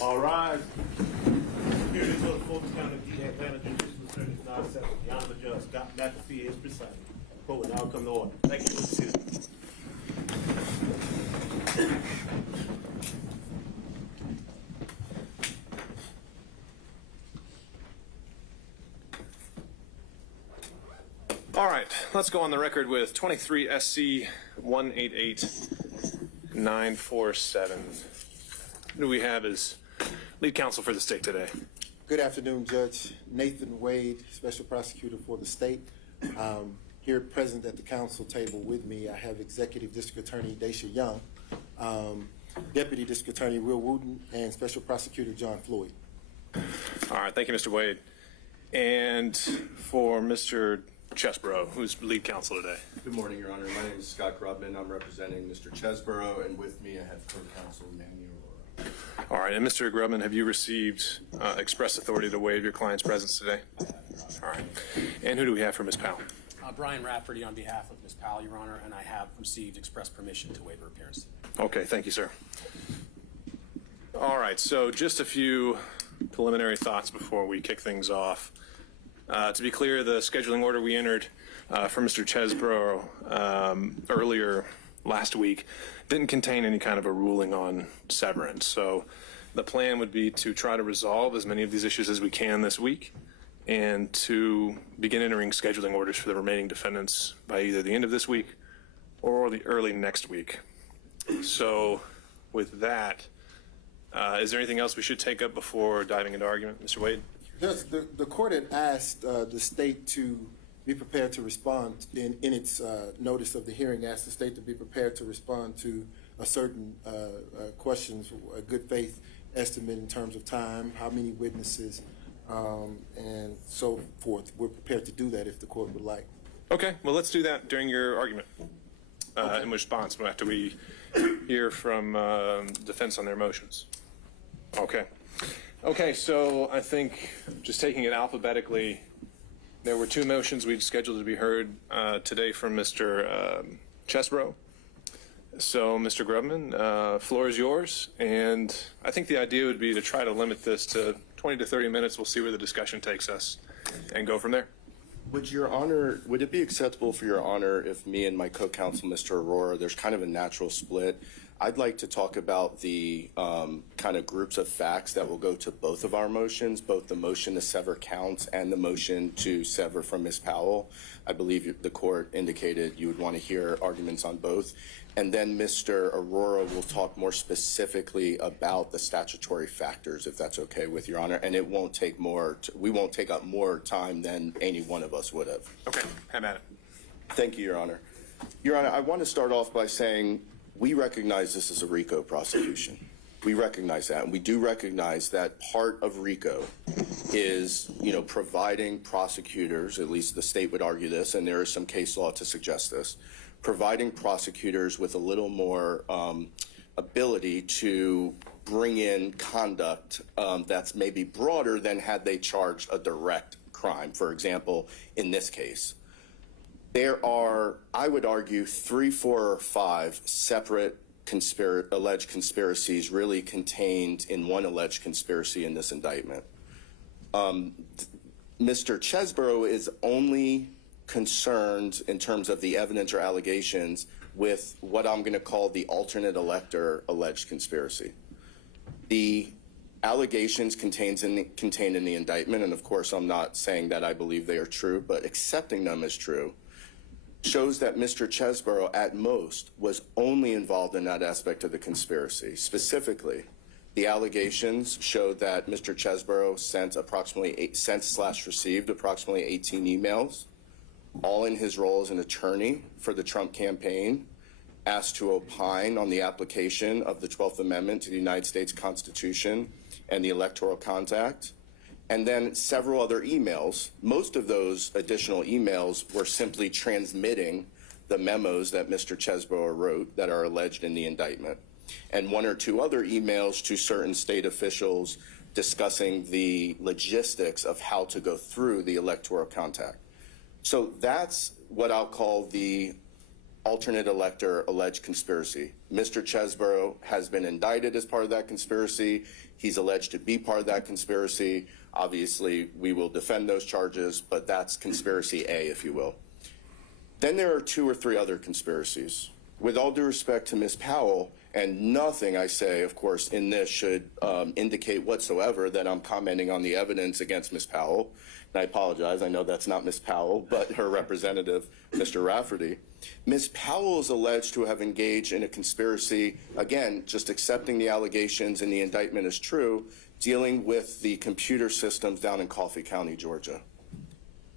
All right. Here it is for the Fulton County D. Atlanta Judicial Service 9-7. The Honorable Judge Scott McAfee is presiding. Court will now come to order. Thank you. All right, let's go on the record with 23 SC 188947. Who do we have as lead counsel for the state today? Good afternoon, Judge Nathan Wade, Special Prosecutor for the state. Here present at the council table with me, I have Executive District Attorney Daisha Young, Deputy District Attorney Will Wooten, and Special Prosecutor John Floyd. All right, thank you, Mr. Wade. And for Mr. Chesborough, who's lead counsel today. Good morning, Your Honor. My name is Scott Grubman. I'm representing Mr. Chesborough, and with me I have co-counsel Manny Aurora. All right, and Mr. Grubman, have you received express authority to waive your client's presence today? All right. And who do we have for Ms. Powell? Brian Rafferty on behalf of Ms. Powell, Your Honor, and I have received express permission to waive her appearance. Okay, thank you, sir. All right, so just a few preliminary thoughts before we kick things off. To be clear, the scheduling order we entered for Mr. Chesborough earlier last week didn't contain any kind of a ruling on severance. So the plan would be to try to resolve as many of these issues as we can this week and to begin entering scheduling orders for the remaining defendants by either the end of this week or the early next week. So with that, is there anything else we should take up before diving into argument? Mr. Wade? Judge, the court had asked the state to be prepared to respond in its notice of the hearing, asked the state to be prepared to respond to a certain questions, a good faith estimate in terms of time, how many witnesses, and so forth. We're prepared to do that if the court would like. Okay, well, let's do that during your argument in response after we hear from defense on their motions. Okay. Okay, so I think just taking it alphabetically, there were two motions we'd scheduled to be heard today from Mr. Chesborough. So, Mr. Grubman, floor is yours, and I think the idea would be to try to limit this to 20 to 30 minutes. We'll see where the discussion takes us and go from there. Would Your Honor, would it be acceptable for Your Honor if me and my co-counsel, Mr. Aurora, there's kind of a natural split. I'd like to talk about the kind of groups of facts that will go to both of our motions, both the motion to sever counts and the motion to sever from Ms. Powell. I believe the court indicated you would want to hear arguments on both. And then Mr. Aurora will talk more specifically about the statutory factors, if that's okay with Your Honor. And it won't take we won't take up more time than any one of us would have. Okay, have at it. Thank you, Your Honor. Your Honor, I want to start off by saying we recognize this is a RICO prosecution. We recognize that, and we do recognize that part of RICO is, providing prosecutors, at least the state would argue this, and there is some case law to suggest this, providing prosecutors with a little more ability to bring in conduct that's maybe broader than had they charged a direct crime. For example, in this case, there are, I would argue, 3, 4, or 5 separate alleged conspiracies really contained in one alleged conspiracy in this indictment. Mr. Chesborough is only concerned in terms of the evidence or allegations with what I'm going to call the alternate elector alleged conspiracy. The allegations contained in the indictment, and of course I'm not saying that I believe they are true, but accepting them as true, shows that Mr. Chesborough, at most, was only involved in that aspect of the conspiracy. Specifically, the allegations showed that Mr. Chesborough received approximately 18 emails, all in his role as an attorney for the Trump campaign, asked to opine on the application of the 12th Amendment to the United States Constitution and the Electoral Compact, and then several other emails. Most of those additional emails were simply transmitting the memos that Mr. Chesborough wrote that are alleged in the indictment, and one or two other emails to certain state officials discussing the logistics of how to go through the Electoral Compact. So that's what I'll call the alternate elector alleged conspiracy. Mr. Chesborough has been indicted as part of that conspiracy. He's alleged to be part of that conspiracy. Obviously, we will defend those charges, but that's conspiracy A, if you will. Then there are two or three other conspiracies. With all due respect to Ms. Powell, and nothing I say, of course, in this should indicate whatsoever that I'm commenting on the evidence against Ms. Powell. And I apologize, I know that's not Ms. Powell, but her representative, Mr. Rafferty. Ms. Powell is alleged to have engaged in a conspiracy, again, just accepting the allegations and the indictment is true, dealing with the computer systems down in Coffee County, Georgia.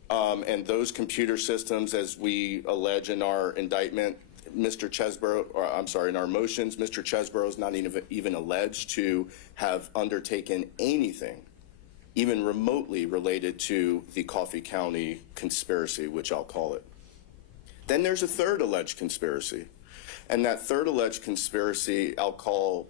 And those computer systems, as we allege in our indictment, Mr. Chesborough, or I'm sorry, in our motions, Mr. Chesborough is not even alleged to have undertaken anything, even remotely related to the Coffee County conspiracy, which I'll call it. Then there's a third alleged conspiracy. And that third alleged conspiracy, I'll call,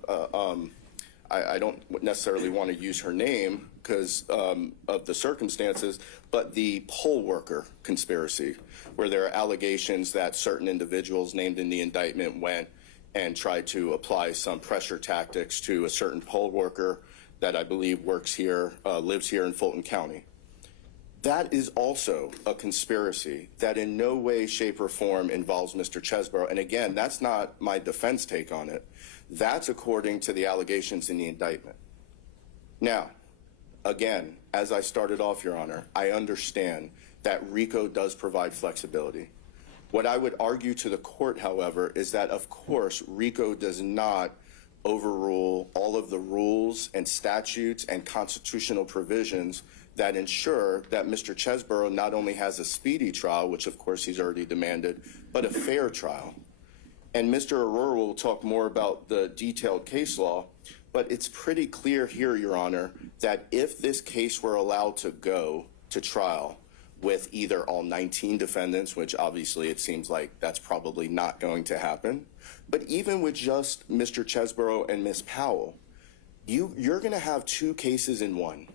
I don't necessarily want to use her name because of the circumstances, but the poll worker conspiracy, where there are allegations that certain individuals named in the indictment went and tried to apply some pressure tactics to a certain poll worker that I believe works here, lives here in Fulton County. That is also a conspiracy that in no way, shape, or form involves Mr. Chesborough. And again, that's not my defense take on it. That's according to the allegations in the indictment. Now, again, as I started off, Your Honor, I understand that RICO does provide flexibility. What I would argue to the court, however, is that, of course, RICO does not overrule all of the rules and statutes and constitutional provisions that ensure that Mr. Chesborough not only has a speedy trial, which of course he's already demanded, but a fair trial. And Mr. Aurora will talk more about the detailed case law, but it's pretty clear here, Your Honor, that if this case were allowed to go to trial with either all 19 defendants, which obviously it seems like that's probably not going to happen, but even with just Mr. Chesborough and Ms. Powell, you're going to have two cases in one.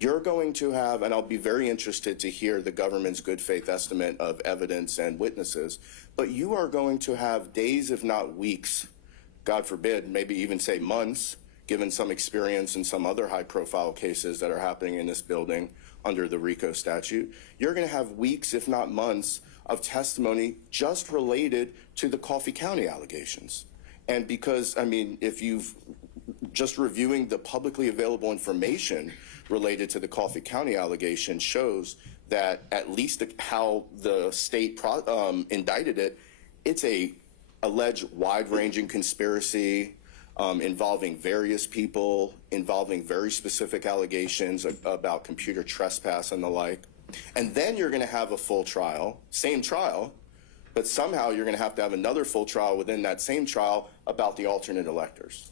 You're going to have, and I'll be very interested to hear the government's good faith estimate of evidence and witnesses, but you are going to have days, if not weeks, God forbid, maybe even say months, given some experience in some other high profile cases that are happening in this building under the RICO statute. You're going to have weeks, if not months, of testimony just related to the Coffee County allegations. And because, I mean, if you've just reviewing the publicly available information related to the Coffee County allegation shows that at least how the state indicted it, it's a alleged wide-ranging conspiracy involving various people, involving very specific allegations about computer trespass and the like. And then you're going to have a full trial, same trial, but somehow you're going to have another full trial within that same trial about the alternate electors.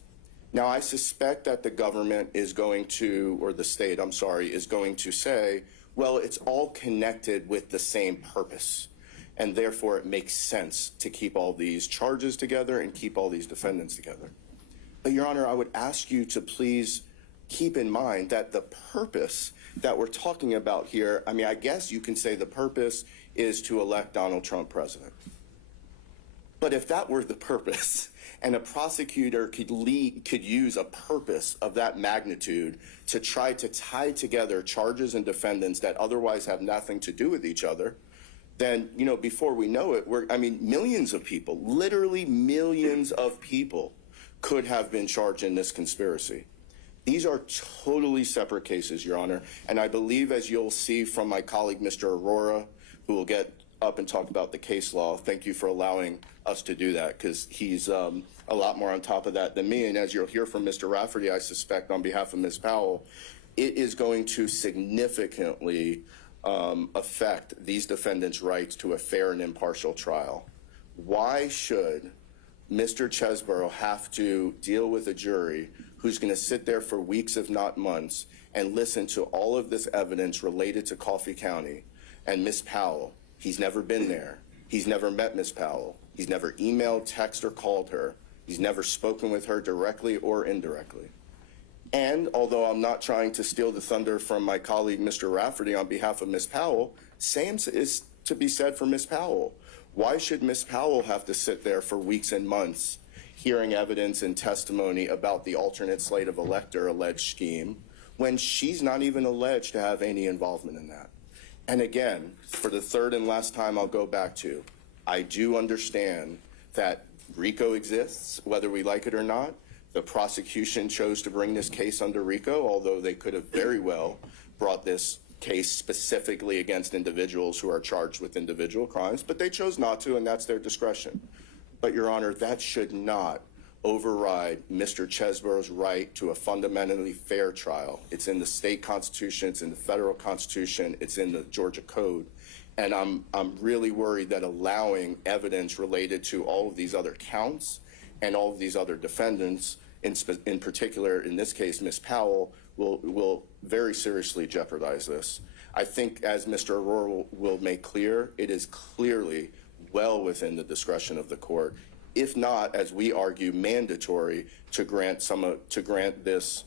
Now, I suspect that the government is going to, or the state, I'm sorry, is going to say, well, it's all connected with the same purpose, and therefore it makes sense to keep all these charges together and keep all these defendants together. But, Your Honor, I would ask you to please keep in mind that the purpose that we're talking about here, I mean, I guess you can say the purpose is to elect Donald Trump president. But if that were the purpose, and a prosecutor could use a purpose of that magnitude to try to tie together charges and defendants that otherwise have nothing to do with each other, then, you know, before we know it, millions of people, literally millions of people could have been charged in this conspiracy. These are totally separate cases, Your Honor, and I believe, as you'll see from my colleague, Mr. Aurora, who will get up and talk about the case law. Thank you for allowing us to do that, because he's a lot more on top of that than me. And as you'll hear from Mr. Rafferty, I suspect on behalf of Ms. Powell, it is going to significantly affect these defendants' rights to a fair and impartial trial. Why should Mr. Chesborough have to deal with a jury who's going to sit there for weeks, if not months, and listen to all of this evidence related to Coffee County and Ms. Powell? He's never been there. He's never met Ms. Powell. He's never emailed, texted, or called her. He's never spoken with her directly or indirectly. And although I'm not trying to steal the thunder from my colleague, Mr. Rafferty, on behalf of Ms. Powell, same is to be said for Ms. Powell. Why should Ms. Powell have to sit there for weeks and months hearing evidence and testimony about the alternate slate of elector alleged scheme when she's not even alleged to have any involvement in that? And again, for the third and last time, I'll go back to, I do understand that RICO exists, whether we like it or not. The prosecution chose to bring this case under RICO, although they could have very well brought this case specifically against individuals who are charged with individual crimes, but they chose not to, and that's their discretion. But, Your Honor, that should not override Mr. Chesborough's right to a fundamentally fair trial. It's in the state constitution, it's in the federal constitution, it's in the Georgia Code. And I'm really worried that allowing evidence related to all of these other counts and all of these other defendants, in particular, in this case, Ms. Powell, will very seriously jeopardize this. I think, as Mr. Aurora will make clear, it is clearly well within the discretion of the court, if not, as we argue, mandatory to grant this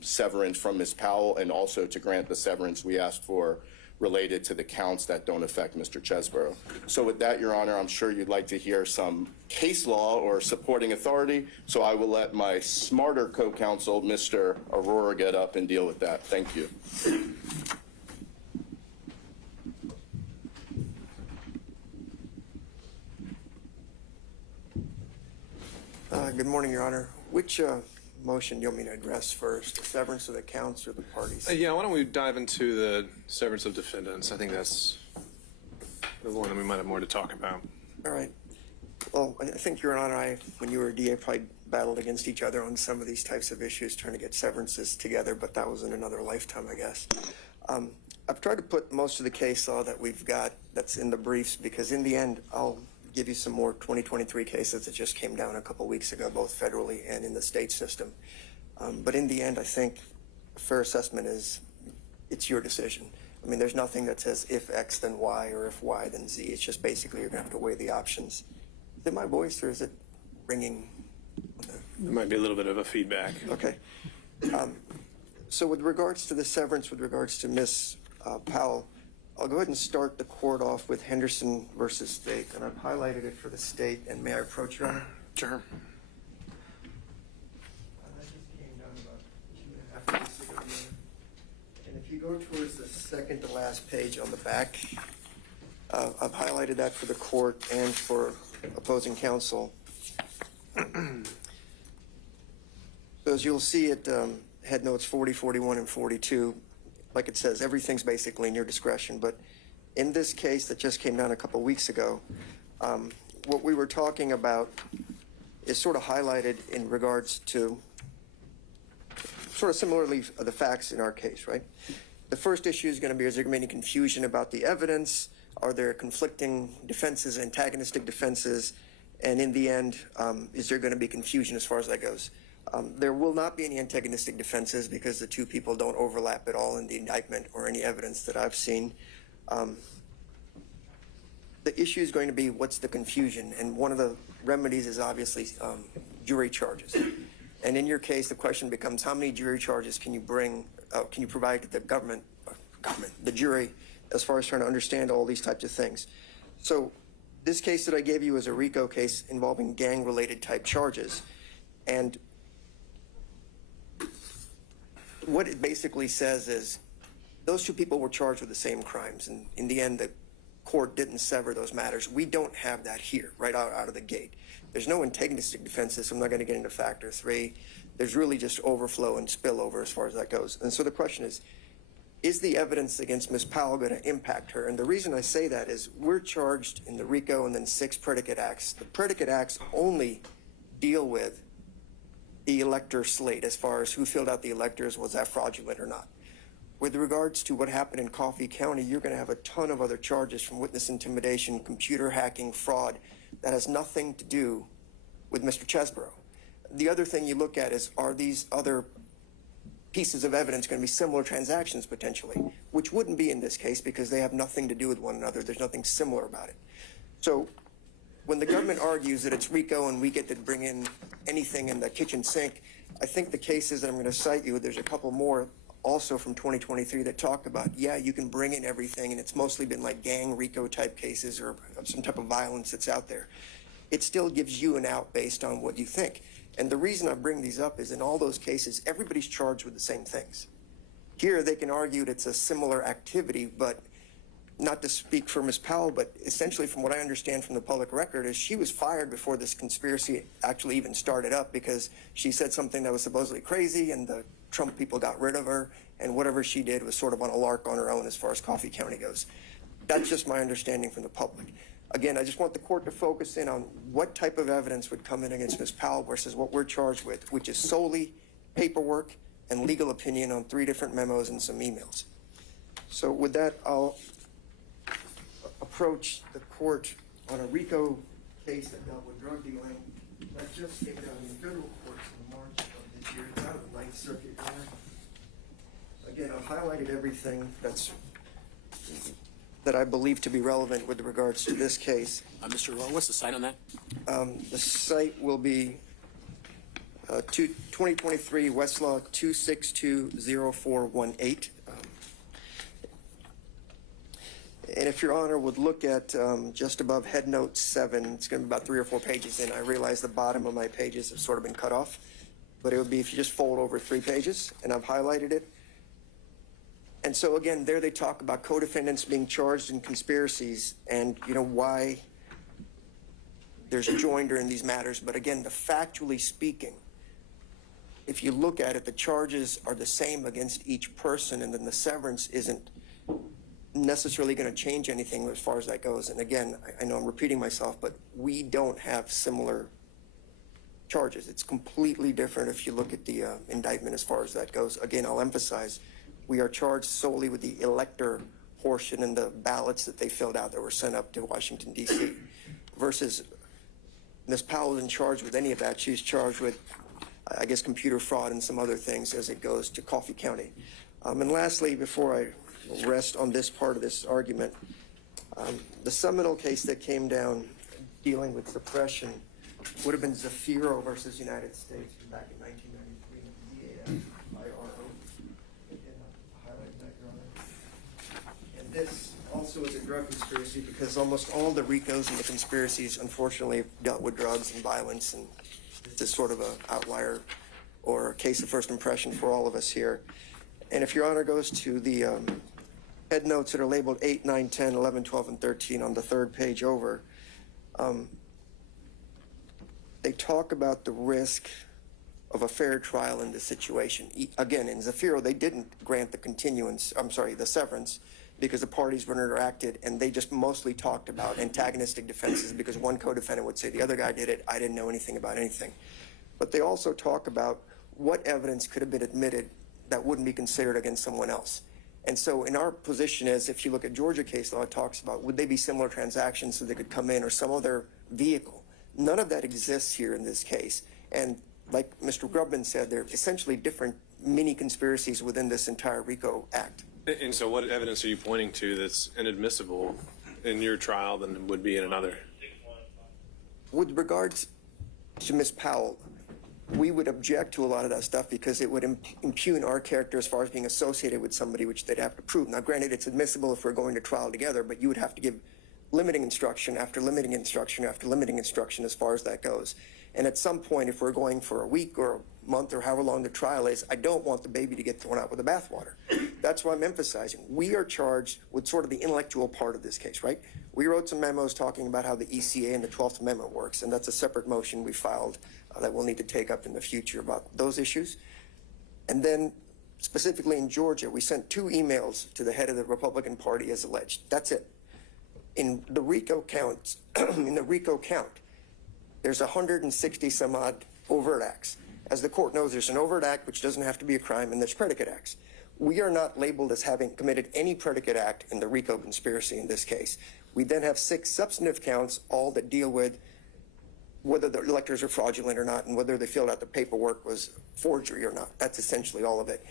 severance from Ms. Powell, and also to grant the severance we asked for related to the counts that don't affect Mr. Chesborough. So with that, Your Honor, I'm sure you'd like to hear some case law or supporting authority, so I will let my smarter co-counsel, Mr. Aurora, get up and deal with that. Thank you. Good morning, Your Honor. Which motion do you want me to address first, the severance of the counts or the parties? Yeah, why don't we dive into the severance of defendants? I think that's the one that we might have more to talk about. All right. Well, I think, Your Honor, when you were a DA, probably battled against each other on some of these types of issues, trying to get severances together, but that was in another lifetime, I guess. I've tried to put most of the case law that we've got that's in the briefs, because in the end, I'll give you some more 2023 cases that just came down a couple weeks ago, both federally and in the state system. But in the end, I think a fair assessment is it's your decision. I mean, there's nothing that says if X then Y or if Y then Z. It's just basically you're going to have to weigh the options. Is it my voice or is it ringing? There might be a little bit of a feedback. Okay. So with regards to the severance, with regards to Ms. Powell, I'll go ahead and start the court off with Henderson versus State, and I've highlighted it for the state. And may I approach, Your Honor? Sure. That just came down about 2.5 weeks ago. And if you go towards the second to last page on the back, I've highlighted that for the court and for opposing counsel. So as you'll see at head notes 40, 41, and 42, like it says, everything's basically in your discretion. But in this case that just came down a couple weeks ago, what we were talking about is sort of highlighted in regards to sort of similarly the facts in our case, right? The first issue is going to be, is there going to be any confusion about the evidence? Are there conflicting defenses, antagonistic defenses? And in the end, is there going to be confusion as far as that goes? There will not be any antagonistic defenses because the two people don't overlap at all in the indictment or any evidence that I've seen. The issue is going to be what's the confusion, and one of the remedies is obviously jury charges. And in your case, the question becomes how many jury charges can you bring, can you provide to the the jury, as far as trying to understand all these types of things. So this case that I gave you is a RICO case involving gang-related type charges. And what it basically says is those two people were charged with the same crimes. And in the end, the court didn't sever those matters. We don't have that here right out of the gate. There's no antagonistic defenses, so I'm not going to get into factor 3. There's really just overflow and spillover as far as that goes. And so the question is, is the evidence against Ms. Powell going to impact her? And the reason I say that is we're charged in the RICO and then 6 predicate acts. The predicate acts only deal with the elector slate as far as who filled out the electors, was that fraudulent or not. With regards to what happened in Coffee County, you're going to have a ton of other charges from witness intimidation, computer hacking, fraud, that has nothing to do with Mr. Chesborough. The other thing you look at is, are these other pieces of evidence going to be similar transactions potentially, which wouldn't be in this case because they have nothing to do with one another. There's nothing similar about it. So when the government argues that it's RICO and we get to bring in anything in the kitchen sink, I think the cases that I'm going to cite you, there's a couple more also from 2023 that talk about, yeah, you can bring in everything, and it's mostly been like gang RICO type cases or some type of violence that's out there. It still gives you an out based on what you think. And the reason I bring these up is in all those cases, everybody's charged with the same things. Here, they can argue that it's a similar activity, but not to speak for Ms. Powell, but essentially from what I understand from the public record is she was fired before this conspiracy actually even started up because she said something that was supposedly crazy and the Trump people got rid of her, and whatever she did was sort of on a lark on her own as far as Coffee County goes. That's just my understanding from the public. Again, I just want the court to focus in on what type of evidence would come in against Ms. Powell versus what we're charged with, which is solely paperwork and legal opinion on 3 different memos and some emails. So with that, I'll approach the court on a RICO case that dealt with drug dealing that just came down in the federal courts in March of this year. It's out of the 9th Circuit. Again, I've highlighted everything that I believe to be relevant with regards to this case. Mr. Rowe, what's the site on that? The site will be 2023 Westlaw 2620418. And if Your Honor would look at just above head note 7, it's going to be about 3 or 4 pages in. I realize the bottom of my pages have sort of been cut off, but it would be if you just fold over 3 pages, and I've highlighted it. And so again, there they talk about co-defendants being charged in conspiracies and, you know, why there's a joinder in these matters. But again, factually speaking, if you look at it, the charges are the same against each person, and then the severance isn't necessarily going to change anything as far as that goes. And again, I know I'm repeating myself, but we don't have similar charges. It's completely different if you look at the indictment as far as that goes. Again, I'll emphasize, we are charged solely with the elector portion and the ballots that they filled out that were sent up to Washington, D.C. versus Ms. Powell isn't charged with any of that. She's charged with, I guess, computer fraud and some other things as it goes to Coffee County. And lastly, before I rest on this part of this argument, the seminal case that came down dealing with suppression would have been Zafiro versus United States back in 1993, ZAFIRO. Again, highlighting that, Your Honor. And this also is a drug conspiracy because almost all the RICOs and the conspiracies, unfortunately, have dealt with drugs and violence, and this is sort of an outlier or a case of first impression for all of us here. And if Your Honor goes to the head notes that are labeled 8, 9, 10, 11, 12, and 13 on the 3rd page over, they talk about the risk of a fair trial in this situation. Again, in Zafiro, they didn't grant the severance because the parties were interacted, and they just mostly talked about antagonistic defenses because one co-defendant would say the other guy did it, I didn't know anything about anything. But they also talk about what evidence could have been admitted that wouldn't be considered against someone else. And so in our position is, if you look at Georgia case law, it talks about would they be similar transactions so they could come in or some other vehicle. None of that exists here in this case. And like Mr. Grubman said, they're essentially different mini conspiracies within this entire RICO Act. And so what evidence are you pointing to that's inadmissible in your trial than would be in another? With regards to Ms. Powell, we would object to a lot of that stuff because it would impugn our character as far as being associated with somebody, which they'd have to prove. Now, granted, it's admissible if we're going to trial together, but you would have to give limiting instruction after limiting instruction after limiting instruction as far as that goes. And at some point, if we're going for a week or a month or however long the trial is, I don't want the baby to get thrown out with the bathwater. That's why I'm emphasizing. We are charged with sort of the intellectual part of this case, right? We wrote some memos talking about how the ECA and the 12th Amendment works, and that's a separate motion we filed that we'll need to take up in the future about those issues. And then specifically in Georgia, we sent 2 emails to the head of the Republican Party as alleged. That's it. In the RICO counts, there's 160 some odd overt acts. As the court knows, there's an overt act, which doesn't have to be a crime, and there's predicate acts. We are not labeled as having committed any predicate act in the RICO conspiracy in this case. We then have 6 substantive counts, all that deal with whether the electors are fraudulent or not, and whether they filled out the paperwork was forgery or not. That's essentially all of it.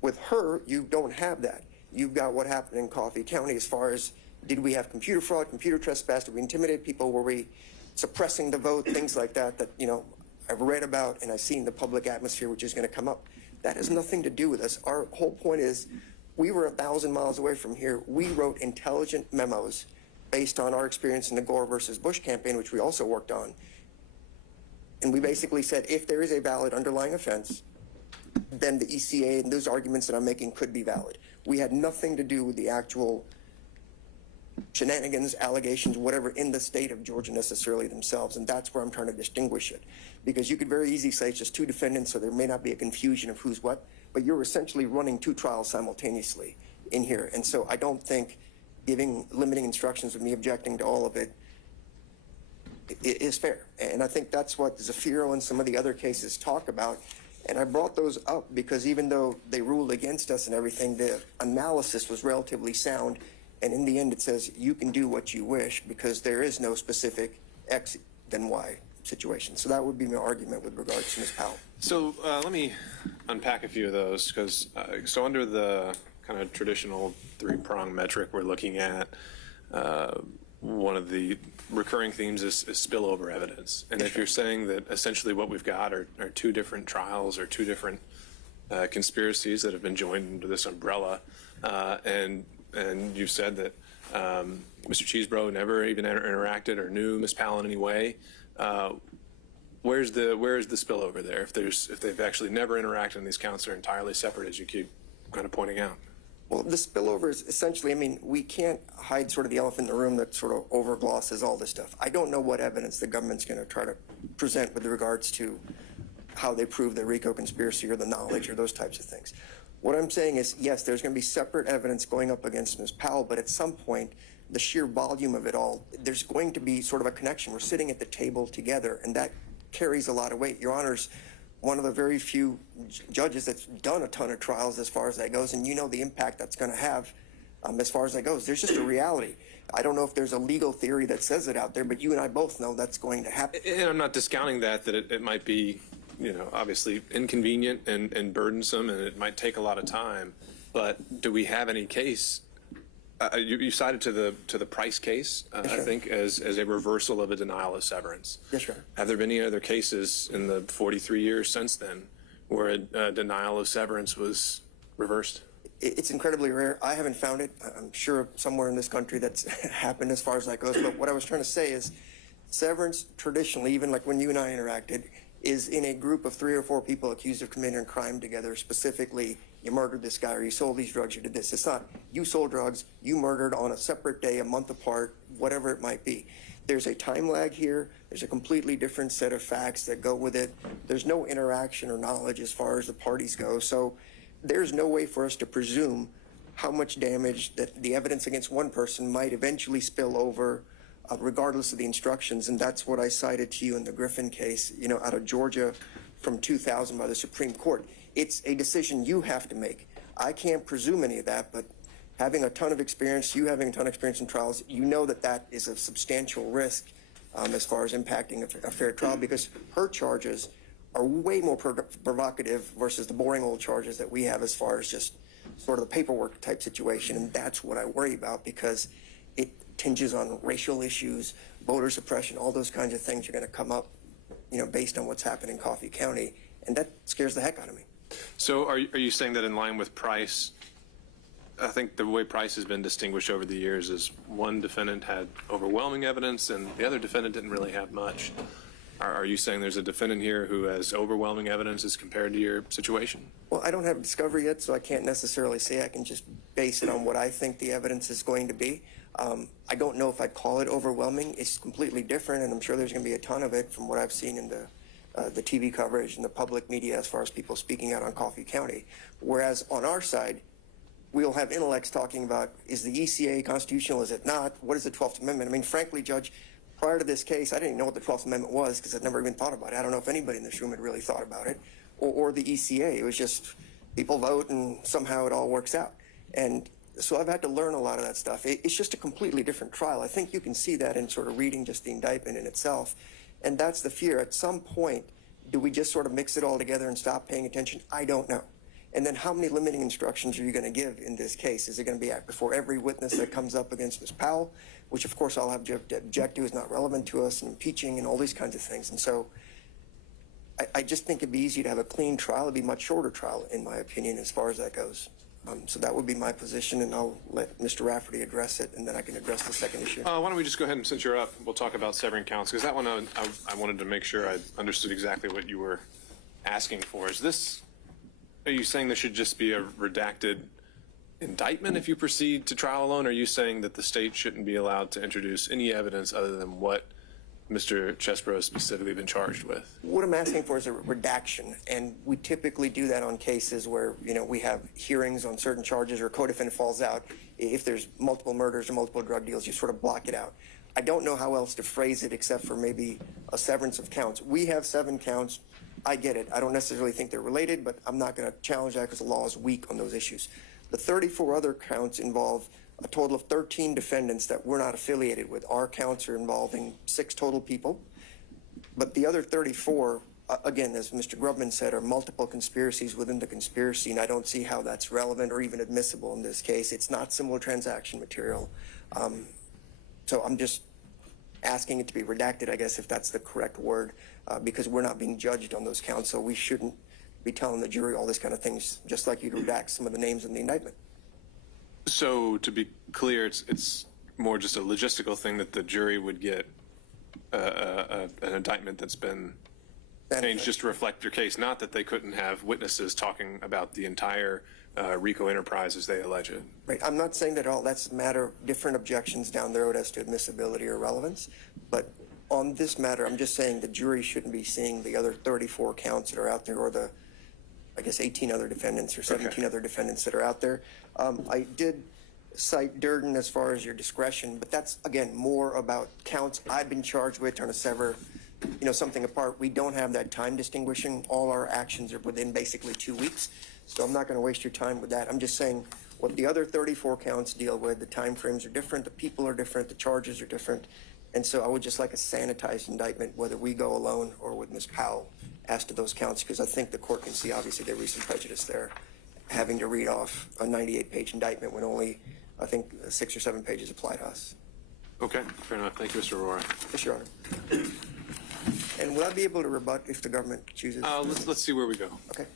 With her, you don't have that. You've got what happened in Coffee County as far as, did we have computer fraud, computer trespass, did we intimidate people, were we suppressing the vote, things like that, that, you know, I've read about and I've seen the public atmosphere which is going to come up. That has nothing to do with us. Our whole point is, we were 1,000 miles away from here. We wrote intelligent memos based on our experience in the Gore versus Bush campaign, which we also worked on. And we basically said, if there is a valid underlying offense, then the ECA and those arguments that I'm making could be valid. We had nothing to do with the actual shenanigans, allegations, whatever, in the state of Georgia necessarily themselves. And that's where I'm trying to distinguish it. Because you could very easily say it's just 2 defendants, so there may not be a confusion of who's what, but you're essentially running 2 trials simultaneously in here. And so I don't think giving limiting instructions with me objecting to all of it is fair. And I think that's what Zafiro and some of the other cases talk about. And I brought those up because even though they ruled against us and everything, the analysis was relatively sound. And in the end, it says you can do what you wish because there is no specific X then Y situation. So that would be my argument with regards to Ms. Powell. So let me unpack a few of those because so under the kind of traditional 3-prong metric we're looking at, one of the recurring themes is spillover evidence. And if you're saying that essentially what we've got are 2 different trials or 2 different conspiracies that have been joined under this umbrella, and you've said that Mr. Cheesebro never even interacted or knew Ms. Powell in any way, where's the spillover there? If they've actually never interacted and these counts are entirely separate, as you keep kind of pointing out. Well, the spillover is essentially, I mean, we can't hide sort of the elephant in the room that sort of overglosses all this stuff. I don't know what evidence the government's going to try to present with regards to how they prove the RICO conspiracy or the knowledge or those types of things. What I'm saying is, yes, there's going to be separate evidence going up against Ms. Powell, but at some point, the sheer volume of it all, there's going to be sort of a connection. We're sitting at the table together, and that carries a lot of weight. Your Honors, one of the very few judges that's done a ton of trials as far as that goes, and you know the impact that's going to have as far as that goes. There's just a reality. I don't know if there's a legal theory that says it out there, but you and I both know that's going to happen. And I'm not discounting that it might be, you know, obviously inconvenient and burdensome, and it might take a lot of time. But do we have any case? You cited to the Price case, Yes, I think, as a reversal of a denial of severance. Yes, sir. Have there been any other cases in the 43 years since then where a denial of severance was reversed? It's incredibly rare. I haven't found it. I'm sure somewhere in this country that's happened as far as that goes. But what I was trying to say is severance traditionally, even like when you and I interacted, is in a group of 3 or 4 people accused of committing a crime together, specifically you murdered this guy or you sold these drugs, you did this. It's not you sold drugs, you murdered on a separate day, a month apart, whatever it might be. There's a time lag here. There's a completely different set of facts that go with it. There's no interaction or knowledge as far as the parties go. So there's no way for us to presume how much damage that the evidence against one person might eventually spill over regardless of the instructions. And that's what I cited to you in the Griffin case, you know, out of Georgia from 2000 by the Supreme Court. It's a decision you have to make. I can't presume any of that, but having a ton of experience, you having a ton of experience in trials, you know that that is a substantial risk as far as impacting a fair trial, because her charges are way more provocative versus the boring old charges that we have as far as just sort of the paperwork type situation. And that's what I worry about, because it tinges on racial issues, voter suppression, all those kinds of things are going to come up, you know, based on what's happened in Coffee County. And that scares the heck out of me. So are you saying that in line with Price, I think the way Price has been distinguished over the years is one defendant had overwhelming evidence and the other defendant didn't really have much. Are you saying there's a defendant here who has overwhelming evidence as compared to your situation? Well, I don't have discovery yet, so I can't necessarily say. I can just base it on what I think the evidence is going to be. I don't know if I'd call it overwhelming. It's completely different, and I'm sure there's going to be a ton of it from what I've seen in the the TV coverage and the public media as far as people speaking out on Coffee County. Whereas on our side, we'll have intellects talking about, is the ECA constitutional, is it not? What is the 12th Amendment? I mean, frankly, Judge, prior to this case, I didn't even know what the 12th Amendment was because I'd never even thought about it. I don't know if anybody in this room had really thought about it, or the ECA. It was just people vote and somehow it all works out. And so I've had to learn a lot of that stuff. It's just a completely different trial. I think you can see that in sort of reading just the indictment in itself. And that's the fear. At some point, do we just sort of mix it all together and stop paying attention? I don't know. And then how many limiting instructions are you going to give in this case? Is it going to be before every witness that comes up against Ms. Powell, which of course I'll have to object to, is not relevant to us, and impeaching and all these kinds of things. And so I just think it'd be easy to have a clean trial. It'd be a much shorter trial, in my opinion, as far as that goes. So that would be my position, and I'll let Mr. Rafferty address it, and then I can address the second issue. Why don't we just go ahead and, since you're up, we'll talk about severing counts, because that one I wanted to make sure I understood exactly what you were asking for. Are you saying there should just be a redacted indictment if you proceed to trial alone? Or are you saying that the state shouldn't be allowed to introduce any evidence other than what Mr. Chesbrough has specifically been charged with? What I'm asking for is a redaction, and we typically do that on cases where, you know, we have hearings on certain charges or a co-defendant falls out. If there's multiple murders or multiple drug deals, you sort of block it out. I don't know how else to phrase it except for maybe a severance of counts. We have 7 counts. I get it. I don't necessarily think they're related, but I'm not going to challenge that because the law is weak on those issues. The 34 other counts involve a total of 13 defendants that we're not affiliated with. Our counts are involving 6 total people. But the other 34, again, as Mr. Grubman said, are multiple conspiracies within the conspiracy, and I don't see how that's relevant or even admissible in this case. It's not similar transaction material. So I'm just asking it to be redacted, I guess, if that's the correct word, because we're not being judged on those counts, so we shouldn't be telling the jury all this kind of things, just like you'd redact some of the names in the indictment. So to be clear, it's more just a logistical thing that the jury would get an indictment that's been changed just to reflect your case, not that they couldn't have witnesses talking about the entire RICO enterprise as they allege it. Right. I'm not saying that all that's a matter of different objections down the road as to admissibility or relevance, but on this matter, I'm just saying the jury shouldn't be seeing the other 34 counts that are out there, or the, I guess, 18 other defendants or 17 other defendants that are out there. I did cite Durden as far as your discretion, but that's, again, more about counts I've been charged with, trying to sever, you know, something apart. We don't have that time distinguishing. All our actions are within basically 2 weeks, so I'm not going to waste your time with that. I'm just saying what the other 34 counts deal with, the time frames are different, the people are different, the charges are different, and so I would just like a sanitized indictment, whether we go alone or with Ms. Powell, as to those counts, because I think the court can see, obviously, there was some prejudice there, having to read off a 98-page indictment when only, I think, 6 or 7 pages apply to us. Okay, fair enough. Thank you, Mr. Aurora. Yes, Your Honor. And will I be able to rebut if the government chooses? Let's see where we go. Okay.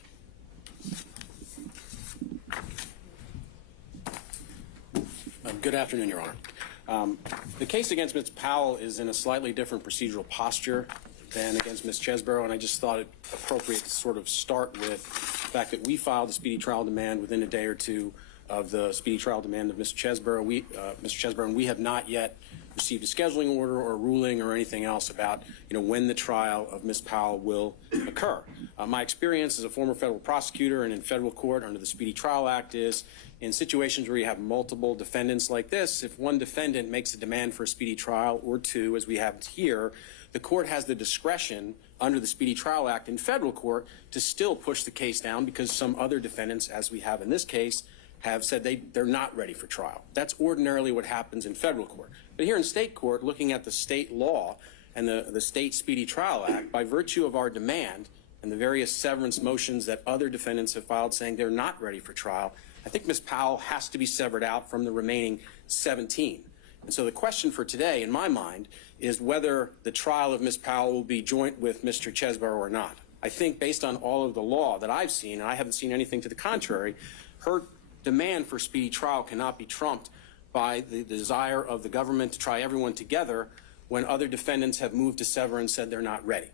Good afternoon, Your Honor. The case against Ms. Powell is in a slightly different procedural posture than against Ms. Chesbrough, and I just thought it appropriate to sort of start with the fact that we filed a speedy trial demand within a day or two of the speedy trial demand of Mr. Chesbrough. Mr. Chesbrough, and we have not yet received a scheduling order or a ruling or anything else about, you know, when the trial of Ms. Powell will occur. My experience as a former federal prosecutor and in federal court under the Speedy Trial Act is in situations where you have multiple defendants like this, if one defendant makes a demand for a speedy trial or two, as we have here, the court has the discretion under the Speedy Trial Act in federal court to still push the case down because some other defendants, as we have in this case, have said they're not ready for trial. That's ordinarily what happens in federal court. But here in state court, looking at the state law and the state Speedy Trial Act, by virtue of our demand and the various severance motions that other defendants have filed saying they're not ready for trial, I think Ms. Powell has to be severed out from the remaining 17. And so the question for today, in my mind, is whether the trial of Ms. Powell will be joint with Mr. Chesbrough or not. I think based on all of the law that I've seen, and I haven't seen anything to the contrary, her demand for speedy trial cannot be trumped by the desire of the government to try everyone together when other defendants have moved to sever and said they're not ready.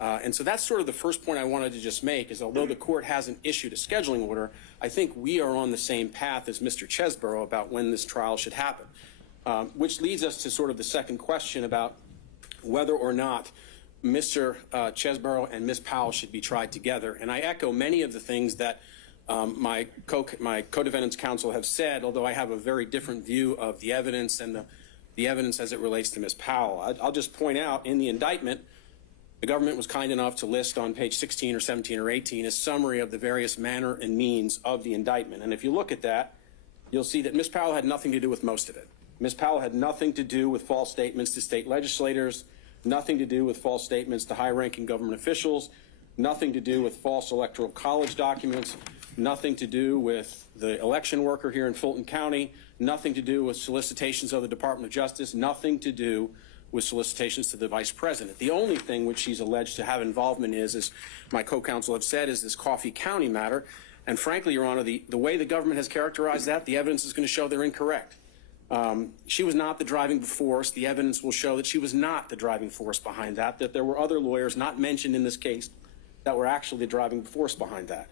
And so that's sort of the first point I wanted to just make, is although the court hasn't issued a scheduling order, I think we are on the same path as Mr. Chesbrough about when this trial should happen, which leads us to sort of the second question about whether or not Mr. Chesborough and Ms. Powell should be tried together. And I echo many of the things that my co-defendants counsel have said, although I have a very different view of the evidence and the evidence as it relates to Ms. Powell. I'll just point out in the indictment, the government was kind enough to list on page 16 or 17 or 18 a summary of the various manner and means of the indictment. And if you look at that, you'll see that Ms. Powell had nothing to do with most of it. Ms. Powell had nothing to do with false statements to state legislators, nothing to do with false statements to high-ranking government officials, nothing to do with false electoral college documents, nothing to do with the election worker here in Fulton County, nothing to do with solicitations of the Department of Justice, nothing to do with solicitations to the vice president. The only thing which she's alleged to have involvement is, as my co-counsel have said, is this Coffee County matter. And frankly, Your Honor, the way the government has characterized that, the evidence is going to show they're incorrect. She was not the driving force. The evidence will show that she was not the driving force behind that there were other lawyers not mentioned in this case that were actually the driving force behind that.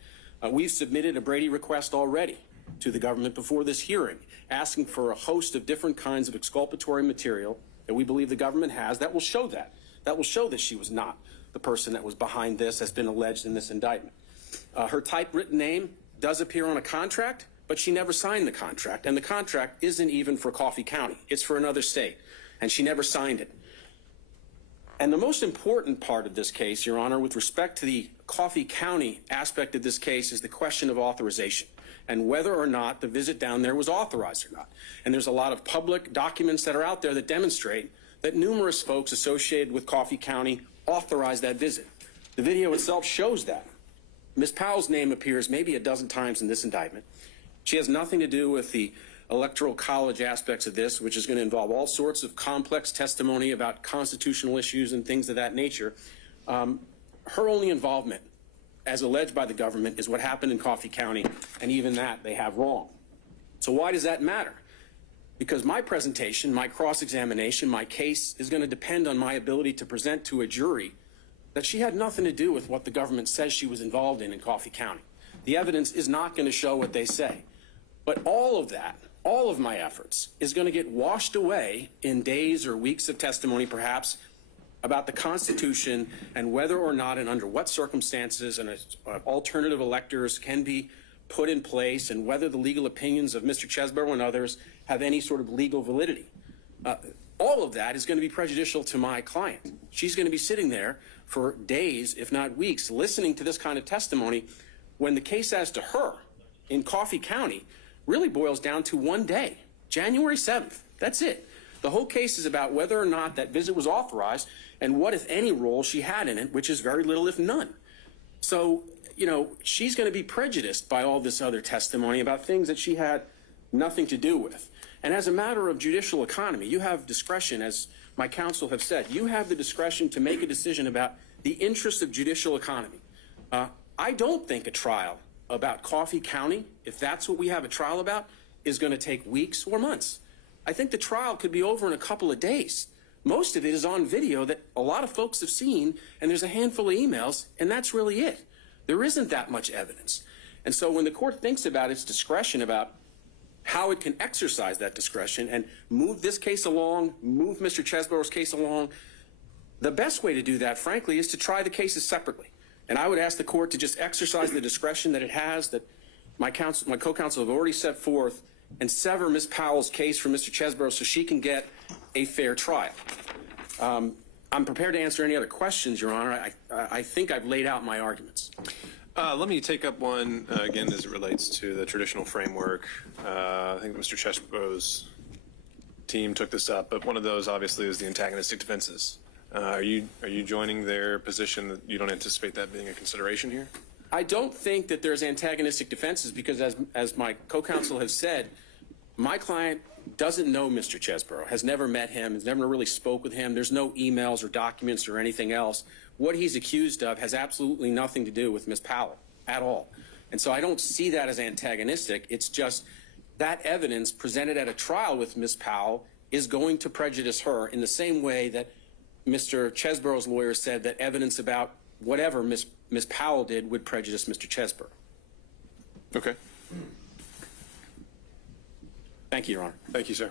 We've submitted a Brady request already to the government before this hearing, asking for a host of different kinds of exculpatory material that we believe the government has that will show that. That will show that she was not the person that was behind this, has been alleged in this indictment. Her typewritten name does appear on a contract, but she never signed the contract, and the contract isn't even for Coffee County. It's for another state, and she never signed it. And the most important part of this case, Your Honor, with respect to the Coffee County aspect of this case, is the question of authorization and whether or not the visit down there was authorized or not. And there's a lot of public documents that are out there that demonstrate that numerous folks associated with Coffee County authorized that visit. The video itself shows that. Ms. Powell's name appears maybe a dozen times in this indictment. She has nothing to do with the electoral college aspects of this, which is going to involve all sorts of complex testimony about constitutional issues and things of that nature. Her only involvement, as alleged by the government, is what happened in Coffee County, and even that they have wrong. So why does that matter? Because my presentation, my cross-examination, my case is going to depend on my ability to present to a jury that she had nothing to do with what the government says she was involved in Coffee County. The evidence is not going to show what they say. But all of that, all of my efforts, is going to get washed away in days or weeks of testimony, perhaps, about the Constitution and whether or not and under what circumstances and alternative electors can be put in place, and whether the legal opinions of Mr. Chesborough and others have any sort of legal validity. All of that is going to be prejudicial to my client. She's going to be sitting there for days, if not weeks, listening to this kind of testimony when the case as to her in Coffee County really boils down to one day, January 7th. That's it. The whole case is about whether or not that visit was authorized and what, if any, role she had in it, which is very little, if none. So, you know, she's going to be prejudiced by all this other testimony about things that she had nothing to do with. And as a matter of judicial economy, you have discretion, as my counsel have said. You have the discretion to make a decision about the interest of judicial economy. I don't think a trial about Coffee County, if that's what we have a trial about, is going to take weeks or months. I think the trial could be over in a couple of days. Most of it is on video that a lot of folks have seen, and there's a handful of emails, and that's really it. There isn't that much evidence. And so when the court thinks about its discretion about how it can exercise that discretion and move this case along, move Mr. Chesborough's case along, the best way to do that, frankly, is to try the cases separately. And I would ask the court to just exercise the discretion that it has, that my co-counsel have already set forth, and sever Ms. Powell's case from Mr. Chesborough so she can get a fair trial. I'm prepared to answer any other questions, Your Honor. I think I've laid out my arguments. Let me take up one, again, as it relates to the traditional framework. I think Mr. Chesborough's team took this up, but one of those, obviously, is the antagonistic defenses. Are you joining their position that you don't anticipate that being a consideration here? I don't think that there's antagonistic defenses because, as my co-counsel has said, my client doesn't know Mr. Chesborough, has never met him, has never really spoke with him. There's no emails or documents or anything else. What he's accused of has absolutely nothing to do with Ms. Powell at all. And so I don't see that as antagonistic. It's just that evidence presented at a trial with Ms. Powell is going to prejudice her in the same way that Mr. Chesborough's lawyer said that evidence about whatever Ms. Powell did would prejudice Mr. Chesborough. Okay. Thank you, Your Honor. Thank you, sir.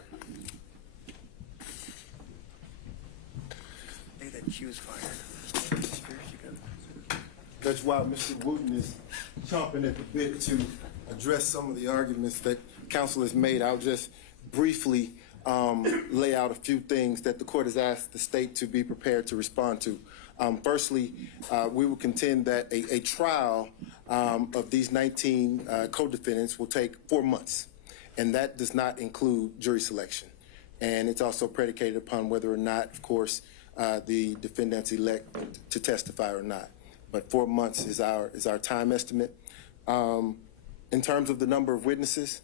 Hey, that cue's fired. That's why Mr. Wooten is chomping at the bit to address some of the arguments that council has made. I'll just briefly lay out a few things that the court has asked the state to be prepared to respond to. Firstly, we will contend that a trial of these 19 co-defendants will take 4 months, and that does not include jury selection. And it's also predicated upon whether or not, of course, the defendants elect to testify or not. But 4 months is our time estimate. In terms of the number of witnesses,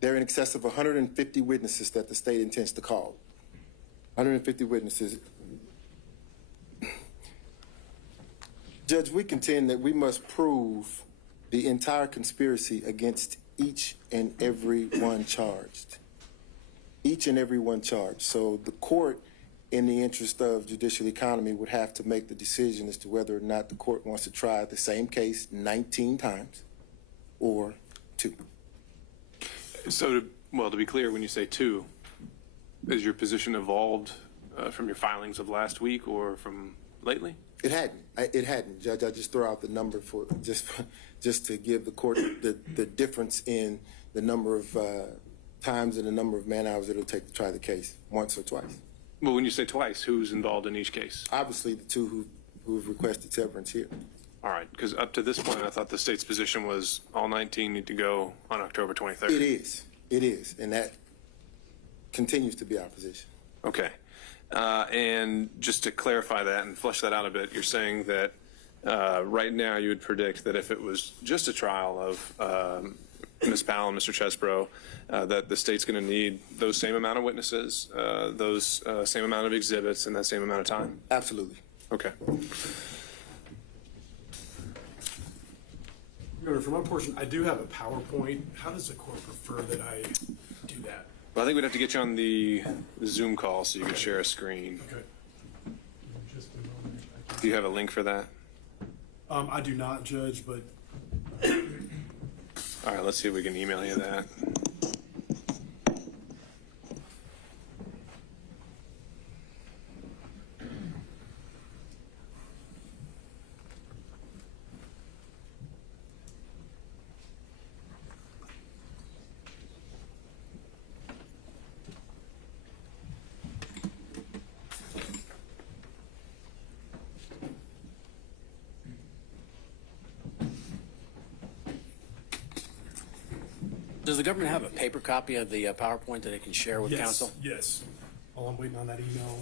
there are in excess of 150 witnesses that the state intends to call. 150 witnesses. Judge, we contend that we must prove the entire conspiracy against each and every one charged. Each and every one charged. So the court, in the interest of judicial economy, would have to make the decision as to whether or not the court wants to try the same case 19 times or 2. So, to be clear, when you say 2, has your position evolved from your filings of last week or from lately? It hadn't. It hadn't, Judge. I just throw out the number for just to give the court the difference in the number of times and the number of man hours it'll take to try the case, once or twice. Well, when you say twice, who's involved in each case? Obviously, the 2 who've requested severance here. All right, because up to this point, I thought the state's position was all 19 need to go on October 23rd. It is, and that continues to be our position. Okay. And just to clarify that and flesh that out a bit, you're saying that right now you would predict that if it was just a trial of Ms. Powell and Mr. Chesbro, that the state's going to need those same amount of witnesses, those same amount of exhibits, and that same amount of time? Absolutely. Okay. Your Honor, for my portion, I do have a PowerPoint. How does the court prefer that I do that? Well, I think we'd have to get you on the Zoom call so you can share a screen. Okay. Just a moment. Do you have a link for that? I do not, Judge, but All right, let's see if we can email you that. Does the government have a paper copy of the PowerPoint that it can share with yes, council? yes. While I'm waiting on that email.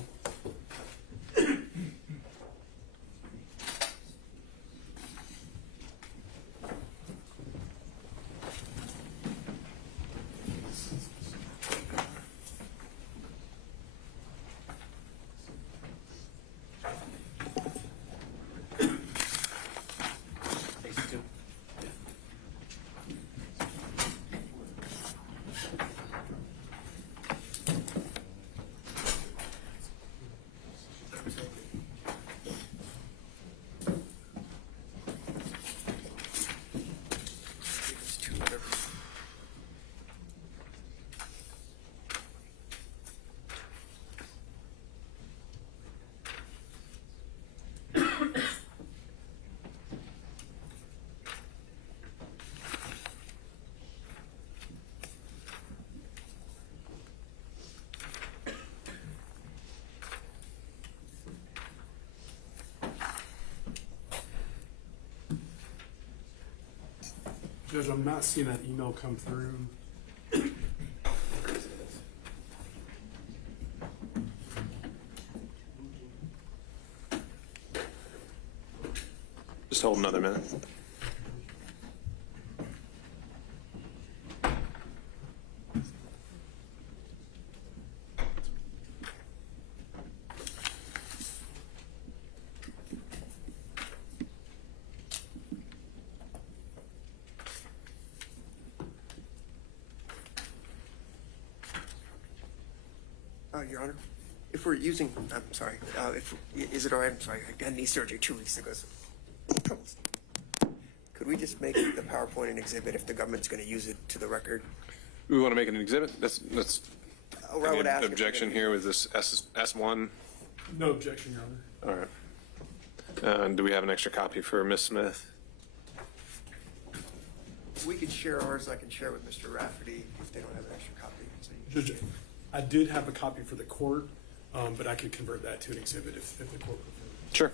Judge, I'm not seeing that email come through. Just hold another minute. Your Honor, if we're using, I'm sorry, is it all right? I'm sorry, I had knee surgery 2 weeks ago. So, could we just make the PowerPoint an exhibit if the government's going to use it to the record? We want to make it an exhibit? That's I would ask objection here with this S1. No objection, Your Honor. All right. And do we have an extra copy for Ms. Smith? We could share ours. I can share with Mr. Rafferty if they don't have an extra copy. So you can Judge, I did have a copy for the court, but I could convert that to an exhibit if the court prefers. Sure.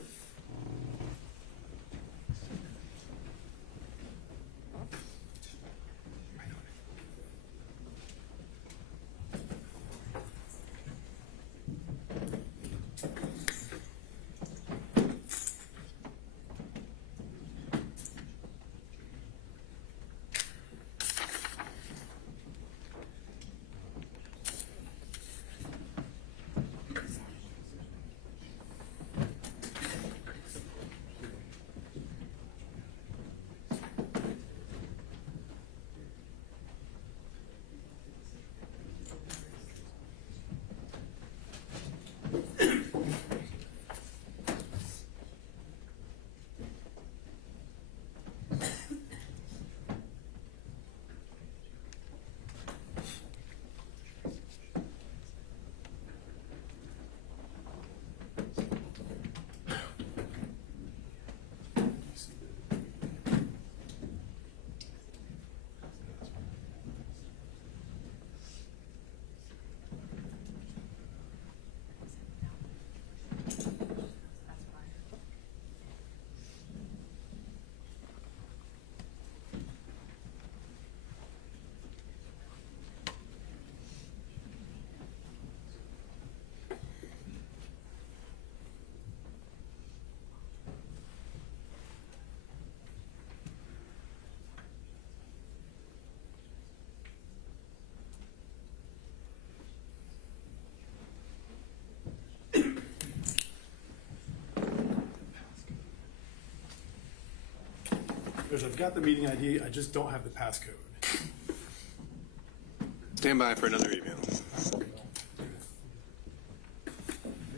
Judge, I've got the meeting ID, I just don't have the passcode. Stand by for another email.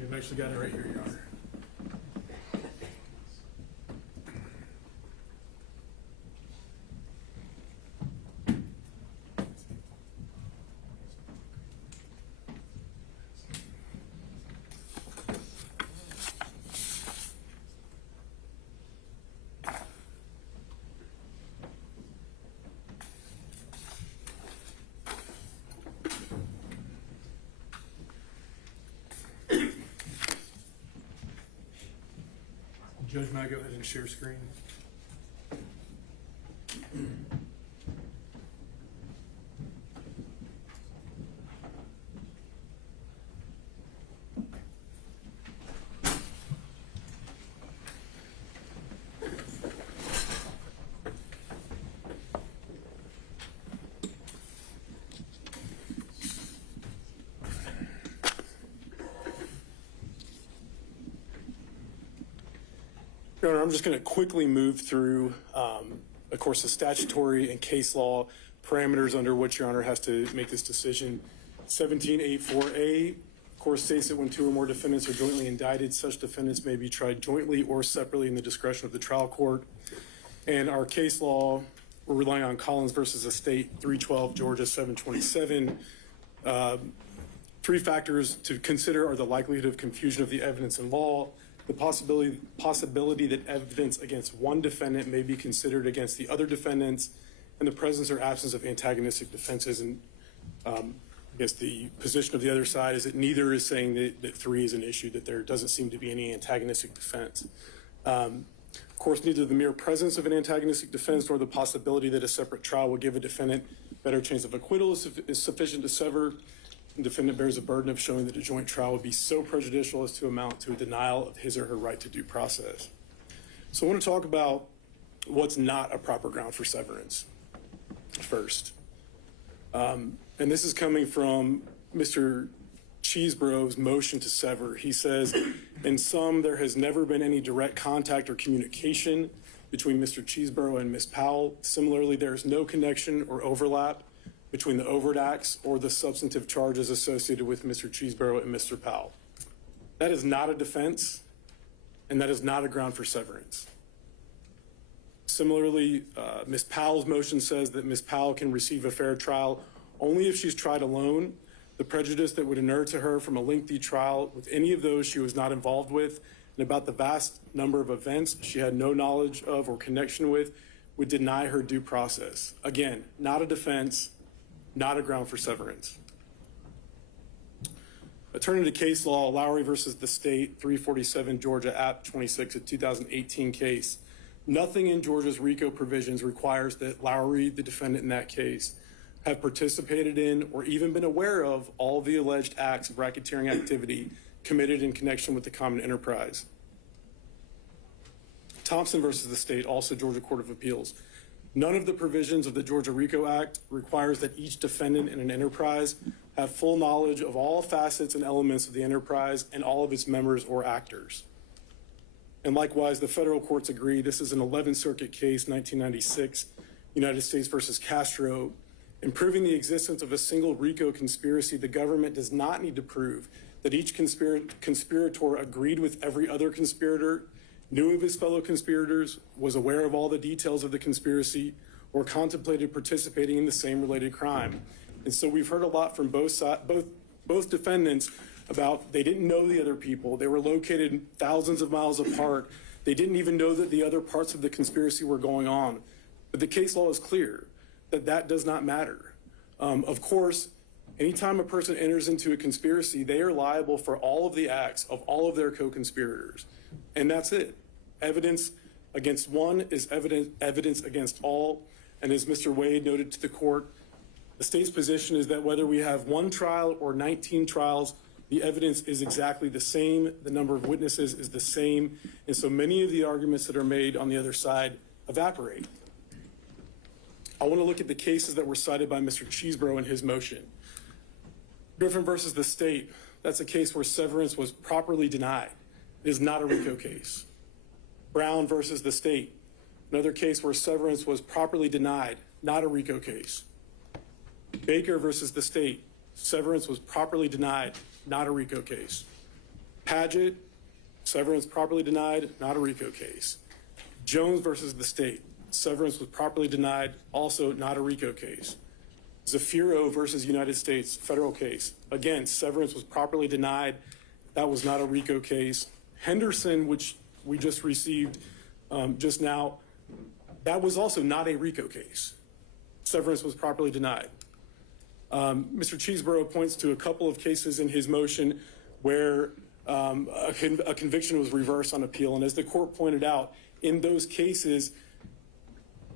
I've actually got it right here, Your Honor. Judge, may I go ahead and share screen? Your Honor, I'm just going to quickly move through, of course, the statutory and case law parameters under which Your Honor has to make this decision. 1784A, of course, states that when two or more defendants are jointly indicted, such defendants may be tried jointly or separately in the discretion of the trial court. And our case law, we're relying on Collins versus Estate, 312 Georgia 727. Three factors to consider are the likelihood of confusion of the evidence in law, the possibility that evidence against one defendant may be considered against the other defendants, and the presence or absence of antagonistic defenses. And I guess the position of the other side is that neither is saying that three is an issue, that there doesn't seem to be any antagonistic defense. Of course, neither the mere presence of an antagonistic defense nor the possibility that a separate trial will give a defendant better chance of acquittal is sufficient to sever. The defendant bears a burden of showing that a joint trial would be so prejudicial as to amount to a denial of his or her right to due process. So I want to talk about what's not a proper ground for severance first. And this is coming from Mr. Cheeseborough's motion to sever. He says, in sum, there has never been any direct contact or communication between Mr. Cheeseborough and Ms. Powell. Similarly, there is no connection or overlap between the overt acts or the substantive charges associated with Mr. Cheeseborough and Mr. Powell. That is not a defense, and that is not a ground for severance. Similarly, Ms. Powell's motion says that Ms. Powell can receive a fair trial only if she's tried alone. The prejudice that would inure to her from a lengthy trial with any of those she was not involved with and about the vast number of events she had no knowledge of or connection with would deny her due process. Again, not a defense, not a ground for severance. Turning to case law, Lowry versus the state, 347 Georgia App 26, a 2018 case. Nothing in Georgia's RICO provisions requires that Lowry, the defendant in that case, have participated in or even been aware of all the alleged acts of racketeering activity committed in connection with the common enterprise. Thompson versus the state, also Georgia Court of Appeals. None of the provisions of the Georgia RICO Act requires that each defendant in an enterprise have full knowledge of all facets and elements of the enterprise and all of its members or actors. And likewise, the federal courts agree. This is an 11th Circuit case, 1996, United States versus Castro. In proving the existence of a single RICO conspiracy, the government does not need to prove that each conspirator agreed with every other conspirator, knew of his fellow conspirators, was aware of all the details of the conspiracy, or contemplated participating in the same related crime. And so we've heard a lot from both defendants about they didn't know the other people. They were located thousands of miles apart. They didn't even know that the other parts of the conspiracy were going on. But the case law is clear that that does not matter. Of course, anytime a person enters into a conspiracy, they are liable for all of the acts of all of their co-conspirators. And that's it. Evidence against one is evidence against all. And as Mr. Wade noted to the court, the state's position is that whether we have one trial or 19 trials, the evidence is exactly the same. The number of witnesses is the same. And so many of the arguments that are made on the other side evaporate. I want to look at the cases that were cited by Mr. Cheeseborough in his motion. Griffin versus the state, that's a case where severance was properly denied. It is not a RICO case. Brown versus the state, another case where severance was properly denied, not a RICO case. Baker versus the state, severance was properly denied, not a RICO case. Padgett, severance properly denied, not a RICO case. Jones versus the state, severance was properly denied, also not a RICO case. Zafiro versus United States, federal case. Again, severance was properly denied. That was not a RICO case. Henderson, which we just received just now, that was also not a RICO case. Severance was properly denied. Mr. Cheeseborough points to a couple of cases in his motion where a conviction was reversed on appeal. And as the court pointed out, in those cases,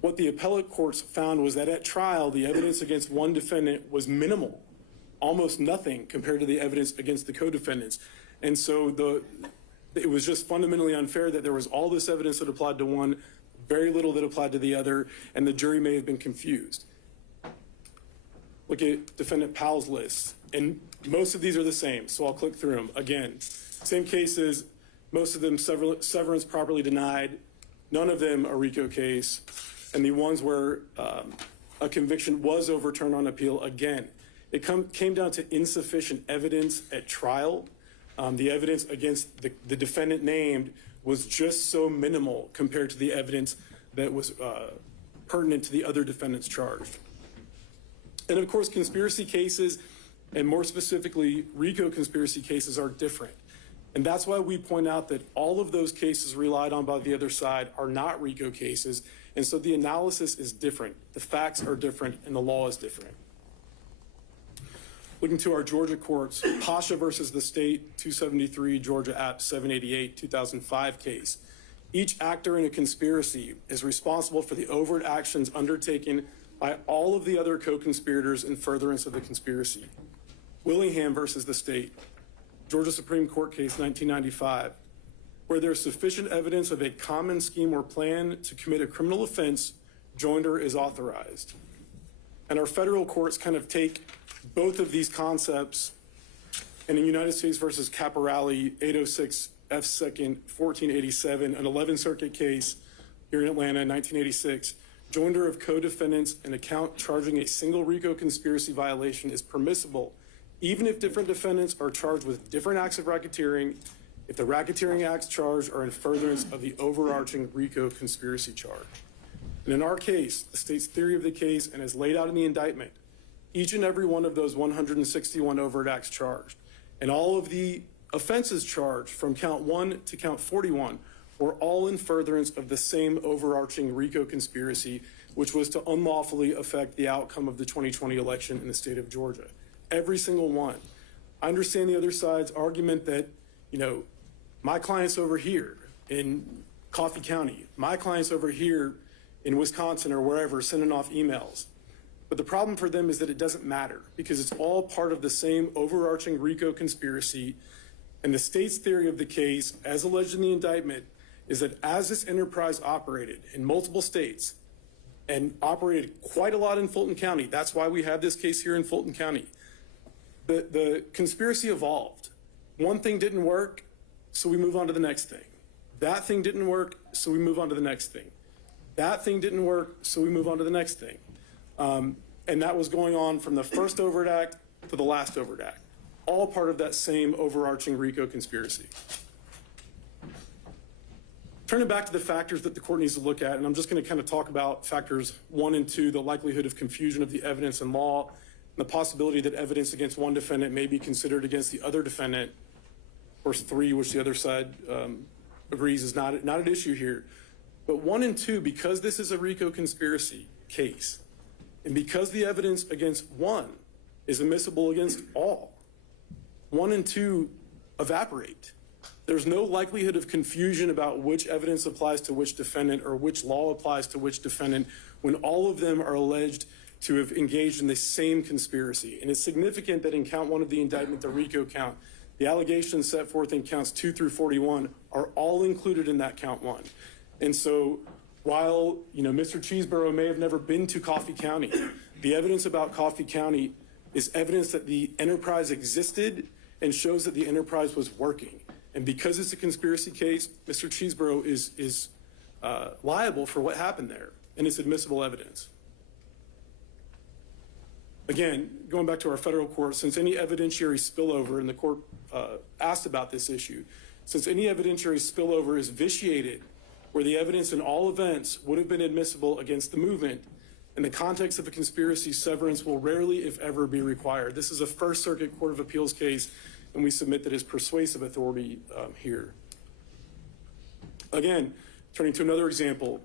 what the appellate courts found was that at trial, the evidence against one defendant was minimal, almost nothing compared to the evidence against the co-defendants. And so it was just fundamentally unfair that there was all this evidence that applied to one, very little that applied to the other, and the jury may have been confused. Look at Defendant Powell's list, and most of these are the same, so I'll click through them. Again, same cases, most of them severance properly denied, none of them a RICO case, and the ones where a conviction was overturned on appeal, again, it came down to insufficient evidence at trial. The evidence against the defendant named was just so minimal compared to the evidence that was pertinent to the other defendants charged. And of course, conspiracy cases, and more specifically, RICO conspiracy cases, are different. And that's why we point out that all of those cases relied on by the other side are not RICO cases. And so the analysis is different. The facts are different, and the law is different. Looking to our Georgia courts, Pasha versus the state, 273 Georgia App 788, 2005 case. Each actor in a conspiracy is responsible for the overt actions undertaken by all of the other co-conspirators in furtherance of the conspiracy. Willingham versus the state, Georgia Supreme Court case 1995, where there's sufficient evidence of a common scheme or plan to commit a criminal offense, joinder is authorized. And our federal courts kind of take both of these concepts, and in United States versus Caporale, 806 F. 2nd, 1487, an 11th Circuit case here in Atlanta in 1986, joinder of co-defendants in a count charging a single RICO conspiracy violation is permissible, even if different defendants are charged with different acts of racketeering, if the racketeering acts charged are in furtherance of the overarching RICO conspiracy charge. And in our case, the state's theory of the case, and as laid out in the indictment, each and every one of those 161 overt acts charged, and all of the offenses charged from count 1 to count 41 were all in furtherance of the same overarching RICO conspiracy, which was to unlawfully affect the outcome of the 2020 election in the state of Georgia. Every single one. I understand the other side's argument that, my clients over here in Coffee County, my clients over here in Wisconsin or wherever sending off emails. But the problem for them is that it doesn't matter because it's all part of the same overarching RICO conspiracy. And the state's theory of the case, as alleged in the indictment, is that as this enterprise operated in multiple states and operated quite a lot in Fulton County, that's why we have this case here in Fulton County, the conspiracy evolved. One thing didn't work, so we move on to the next thing. That thing didn't work, so we move on to the next thing. That thing didn't work, so we move on to the next thing. And that was going on from the first overt act to the last overt act, all part of that same overarching RICO conspiracy. Turning back to the factors that the court needs to look at, and I'm just going to kind of talk about factors 1 and 2, the likelihood of confusion of the evidence in law, and the possibility that evidence against one defendant may be considered against the other defendant. Of course, 3, which the other side agrees is not an issue here. But 1 and 2, because this is a RICO conspiracy case, and because the evidence against one is admissible against all, 1 and 2 evaporate. There's no likelihood of confusion about which evidence applies to which defendant or which law applies to which defendant when all of them are alleged to have engaged in the same conspiracy. And it's significant that in count 1 of the indictment, the RICO count, the allegations set forth in counts 2 through 41 are all included in that count 1. And so while, Mr. Cheeseborough may have never been to Coffee County, the evidence about Coffee County is evidence that the enterprise existed and shows that the enterprise was working. And because it's a conspiracy case, Mr. Cheeseborough is liable for what happened there, and it's admissible evidence. Again, going back to our federal court, since any evidentiary spillover, and the court asked about this issue, since any evidentiary spillover is vitiated where the evidence in all events would have been admissible against the movement, in the context of a conspiracy, severance will rarely, if ever, be required. This is a First Circuit Court of Appeals case, and we submit that as persuasive authority here. Again, turning to another example,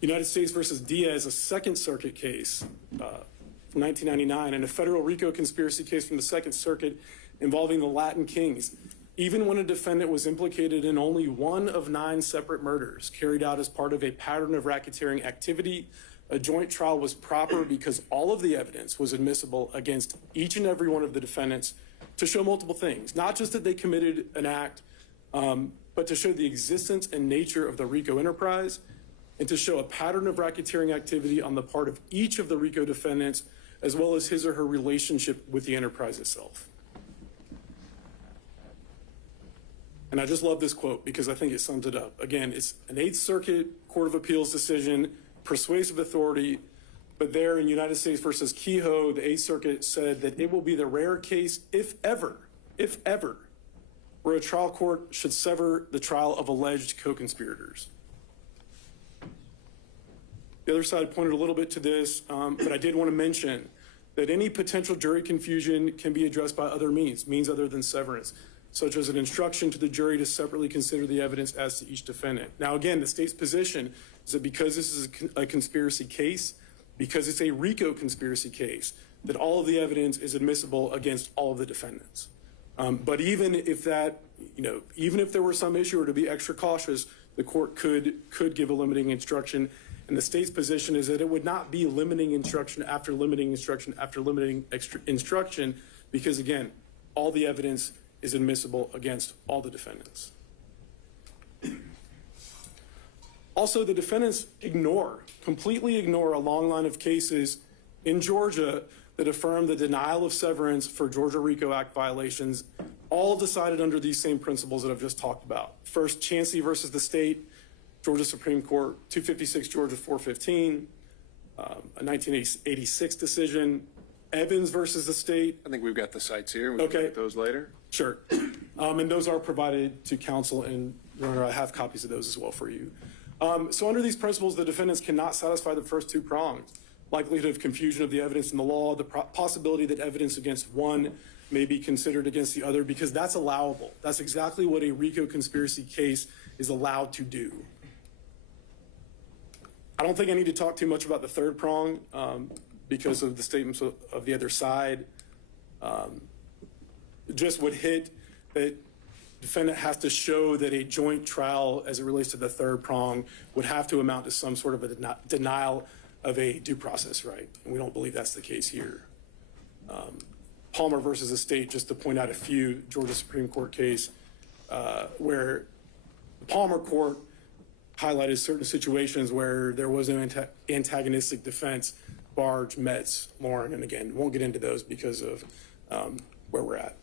United States versus Diaz, a Second Circuit case from 1999, and a federal RICO conspiracy case from the Second Circuit involving the Latin Kings. Even when a defendant was implicated in only 1 of 9 separate murders carried out as part of a pattern of racketeering activity, a joint trial was proper because all of the evidence was admissible against each and every one of the defendants to show multiple things, not just that they committed an act, but to show the existence and nature of the RICO enterprise and to show a pattern of racketeering activity on the part of each of the RICO defendants, as well as his or her relationship with the enterprise itself. And I just love this quote because I think it sums it up. Again, it's an 8th Circuit Court of Appeals decision, persuasive authority, but there in United States versus Kehoe, the 8th Circuit said that it will be the rare case, if ever, where a trial court should sever the trial of alleged co-conspirators. The other side pointed a little bit to this, but I did want to mention that any potential jury confusion can be addressed by other means other than severance, such as an instruction to the jury to separately consider the evidence as to each defendant. Now, again, the state's position is that because this is a conspiracy case, because it's a RICO conspiracy case, that all of the evidence is admissible against all of the defendants. But even if that, even if there were some issue or to be extra cautious, the court could give a limiting instruction. And the state's position is that it would not be limiting instruction after limiting instruction after limiting instruction, because again, all the evidence is admissible against all the defendants. Also, the defendants completely ignore a long line of cases in Georgia that affirm the denial of severance for Georgia RICO Act violations, all decided under these same principles that I've just talked about. First, Chancey versus the state, Georgia Supreme Court, 256 Georgia 415, a 1986 decision. Evans versus the state. I think we've got the sites here. We can get those later. Sure. And those are provided to counsel, and I have copies of those as well for you. So under these principles, the defendants cannot satisfy the first 2 prongs: likelihood of confusion of the evidence in the law, the possibility that evidence against one may be considered against the other because that's allowable. That's exactly what a RICO conspiracy case is allowed to do. I don't think I need to talk too much about the third prong because of the statements of the other side. Just would hit that defendant has to show that a joint trial as it relates to the third prong would have to amount to some sort of a denial of a due process right. And we don't believe that's the case here. Palmer versus Estate, just to point out a few, Georgia Supreme Court case where the Palmer court highlighted certain situations where there was an antagonistic defense, Barge, Metz, Lauren, and again, won't get into those because of where we're at.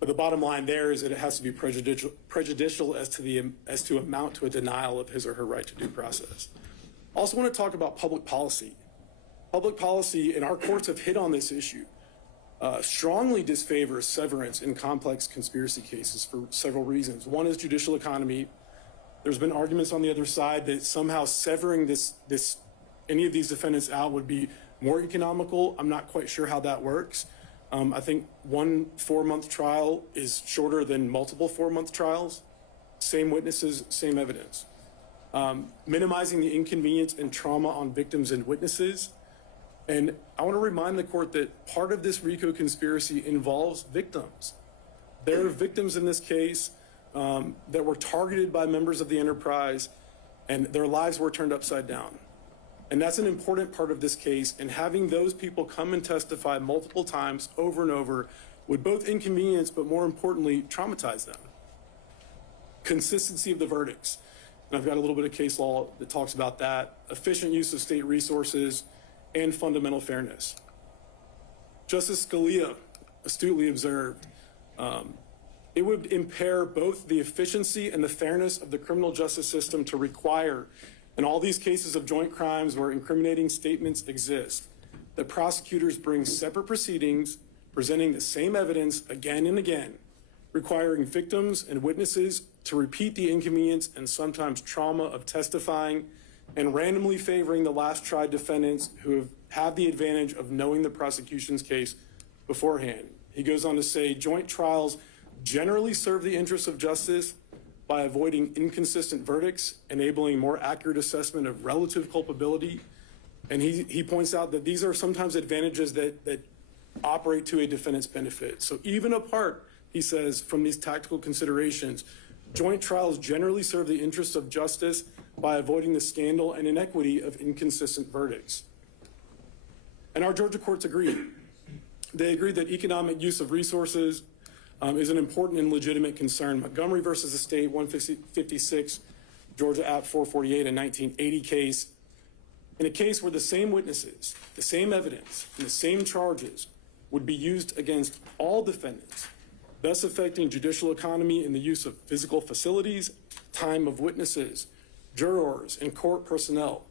But the bottom line there is that it has to be prejudicial as to amount to a denial of his or her right to due process. Also want to talk about public policy. Public policy, and our courts have hit on this issue, strongly disfavors severance in complex conspiracy cases for several reasons. One is judicial economy. There's been arguments on the other side that somehow severing any of these defendants out would be more economical. I'm not quite sure how that works. I think one 4-month trial is shorter than multiple 4-month trials. Same witnesses, same evidence. Minimizing the inconvenience and trauma on victims and witnesses. And I want to remind the court that part of this RICO conspiracy involves victims. There are victims in this case that were targeted by members of the enterprise, and their lives were turned upside down. And that's an important part of this case, and having those people come and testify multiple times over and over would both inconvenience, but more importantly, traumatize them. Consistency of the verdicts. And I've got a little bit of case law that talks about that. Efficient use of state resources and fundamental fairness. Justice Scalia astutely observed, it would impair both the efficiency and the fairness of the criminal justice system to require, in all these cases of joint crimes where incriminating statements exist, that prosecutors bring separate proceedings presenting the same evidence again and again, requiring victims and witnesses to repeat the inconvenience and sometimes trauma of testifying, and randomly favoring the last tried defendants who have the advantage of knowing the prosecution's case beforehand. He goes on to say, joint trials generally serve the interests of justice by avoiding inconsistent verdicts, enabling more accurate assessment of relative culpability. And he points out that these are sometimes advantages that operate to a defendant's benefit. So even apart, he says, from these tactical considerations, joint trials generally serve the interests of justice by avoiding the scandal and inequity of inconsistent verdicts. And our Georgia courts agree. They agree that economic use of resources is an important and legitimate concern. Montgomery versus the state, 156, Georgia App 448, a 1980 case. In a case where the same witnesses, the same evidence, and the same charges would be used against all defendants, thus affecting judicial economy in the use of physical facilities, time of witnesses, jurors, and court personnel.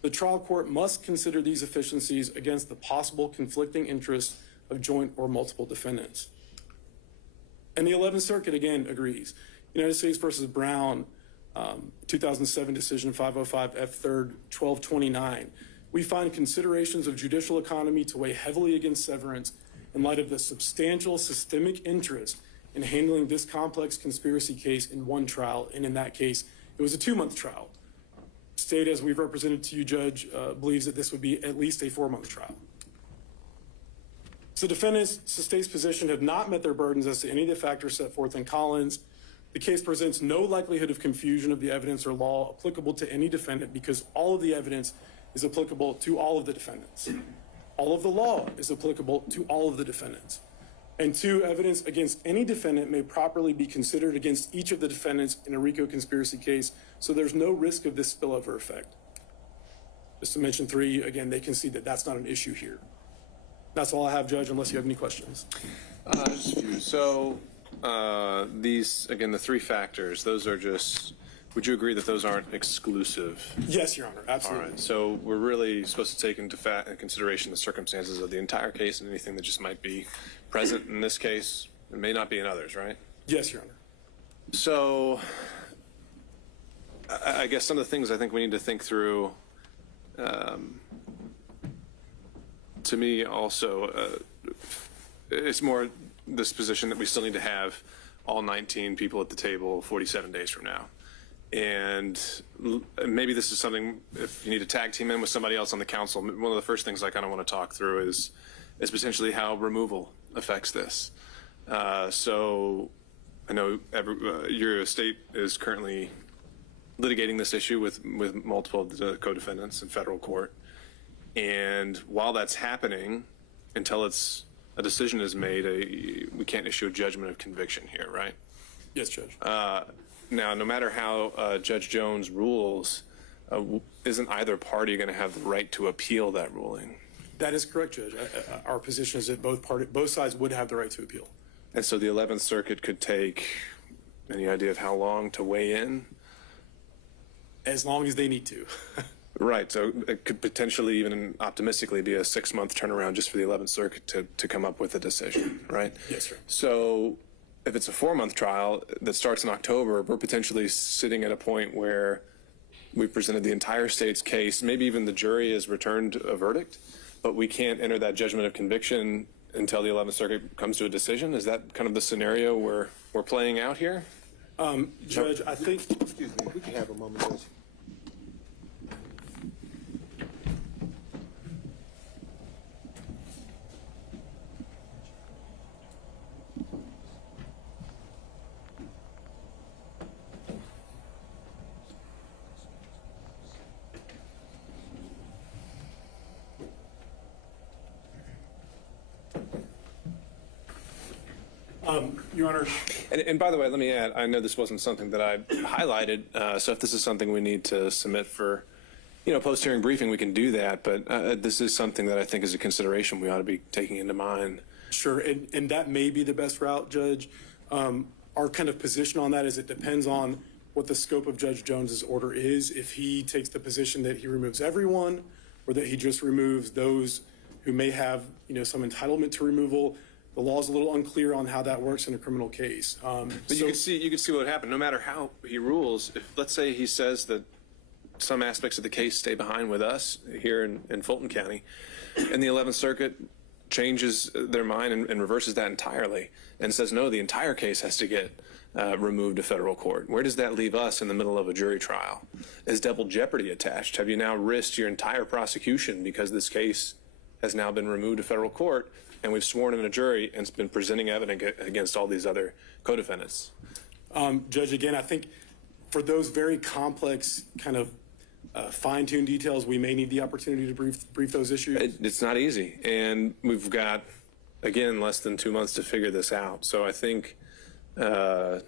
The trial court must consider these efficiencies against the possible conflicting interests of joint or multiple defendants. And the 11th Circuit, again, agrees. United States versus Brown, 2007 decision 505 F 3rd 1229. We find considerations of judicial economy to weigh heavily against severance in light of the substantial systemic interest in handling this complex conspiracy case in one trial. And in that case, it was a 2-month trial. State, as we've represented to you, Judge, believes that this would be at least a 4-month trial. So defendants, the state's position, have not met their burdens as to any of the factors set forth in Collins. The case presents no likelihood of confusion of the evidence or law applicable to any defendant because all of the evidence is applicable to all of the defendants. All of the law is applicable to all of the defendants. And 2, evidence against any defendant may properly be considered against each of the defendants in a RICO conspiracy case, so there's no risk of this spillover effect. Just to mention 3, again, they concede that that's not an issue here. That's all I have, Judge, unless you have any questions. Just a few. So these, again, the 3 factors, those are just, would you agree that those aren't exclusive? Yes, Your Honor, absolutely. All right, so we're really supposed to take into consideration the circumstances of the entire case and anything that just might be present in this case and may not be in others, right? Yes, Your Honor. So I guess some of the things I think we need to think through, to me also, it's more this position that we still need to have all 19 people at the table 47 days from now. And maybe this is something, if you need to tag team in with somebody else on the council, one of the first things I kind of want to talk through is potentially how removal affects this. So I know your estate is currently litigating this issue with multiple of the co-defendants in federal court. And while that's happening, until a decision is made, we can't issue a judgment of conviction here, right? Yes, Judge. Now, no matter how Judge Jones rules, isn't either party going to have the right to appeal that ruling? That is correct, Judge. Our position is that both sides would have the right to appeal. And so the 11th Circuit could take any idea of how long to weigh in? As long as they need to. Right. So it could potentially, even optimistically, be a 6-month turnaround just for the 11th Circuit to come up with a decision, right? Yes, sir. So if it's a 4-month trial that starts in October, we're potentially sitting at a point where we've presented the entire state's case, maybe even the jury has returned a verdict, but we can't enter that judgment of conviction until the 11th Circuit comes to a decision. Is that kind of the scenario we're playing out here? Judge, I think... Excuse me, we can have a moment, Judge. Your Honor... And by the way, let me add, I know this wasn't something that I highlighted, so if this is something we need to submit for, post-hearing briefing, we can do that, but this is something that I think is a consideration we ought to be taking into mind. Sure, and that may be the best route, Judge. Our kind of position on that is it depends on what the scope of Judge Jones's order is. If he takes the position that he removes everyone, or that he just removes those who may have, some entitlement to removal, the law is a little unclear on how that works in a criminal case. But you can see what would happen. No matter how he rules, if let's say he says that some aspects of the case stay behind with us here in Fulton County, and the 11th Circuit changes their mind and reverses that entirely and says, no, the entire case has to get removed to federal court. Where does that leave us in the middle of a jury trial? Is double jeopardy attached? Have you now risked your entire prosecution because this case has now been removed to federal court and we've sworn in a jury and it's been presenting evidence against all these other co-defendants? Judge, again, I think for those very complex kind of fine-tuned details, we may need the opportunity to brief those issues. It's not easy. And we've got, again, less than 2 months to figure this out. So I think to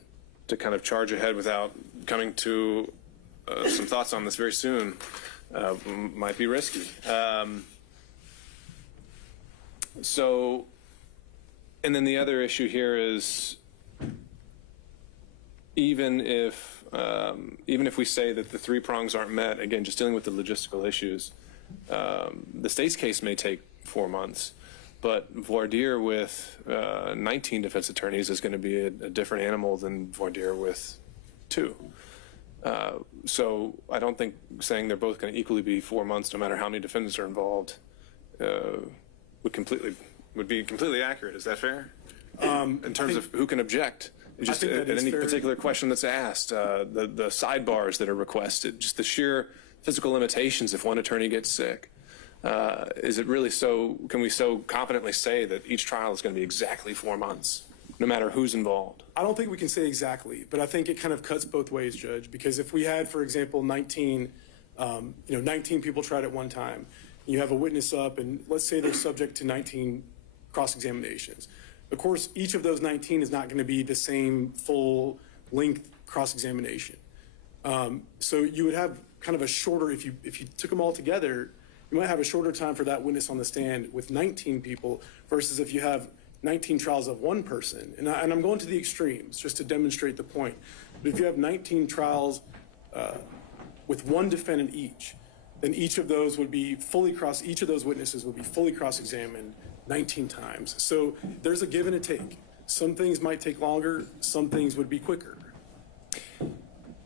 kind of charge ahead without coming to some thoughts on this very soon might be risky. And then the other issue here is even if we say that the 3 prongs aren't met, again, just dealing with the logistical issues, the state's case may take 4 months, but voir dire with 19 defense attorneys is going to be a different animal than voir dire with 2. So I don't think saying they're both going to equally be 4 months, no matter how many defendants are involved, would be completely accurate. Is that fair? In terms of who can object? Just at any particular question that's asked, the sidebars that are requested, just the sheer physical limitations if one attorney gets sick. Is it really so, can we so confidently say that each trial is going to be exactly 4 months, no matter who's involved? I don't think we can say exactly, but I think it kind of cuts both ways, Judge, because if we had, for example, 19 people tried at one time, you have a witness up, and let's say they're subject to 19 cross-examinations. Of course, each of those 19 is not going to be the same full-length cross-examination. So you would have kind of a shorter, if you took them all together, you might have a shorter time for that witness on the stand with 19 people versus if you have 19 trials of one person. And I'm going to the extremes just to demonstrate the point. But if you have 19 trials with one defendant each, then each of those witnesses would be fully cross-examined 19 times. So there's a give and a take. Some things might take longer, some things would be quicker.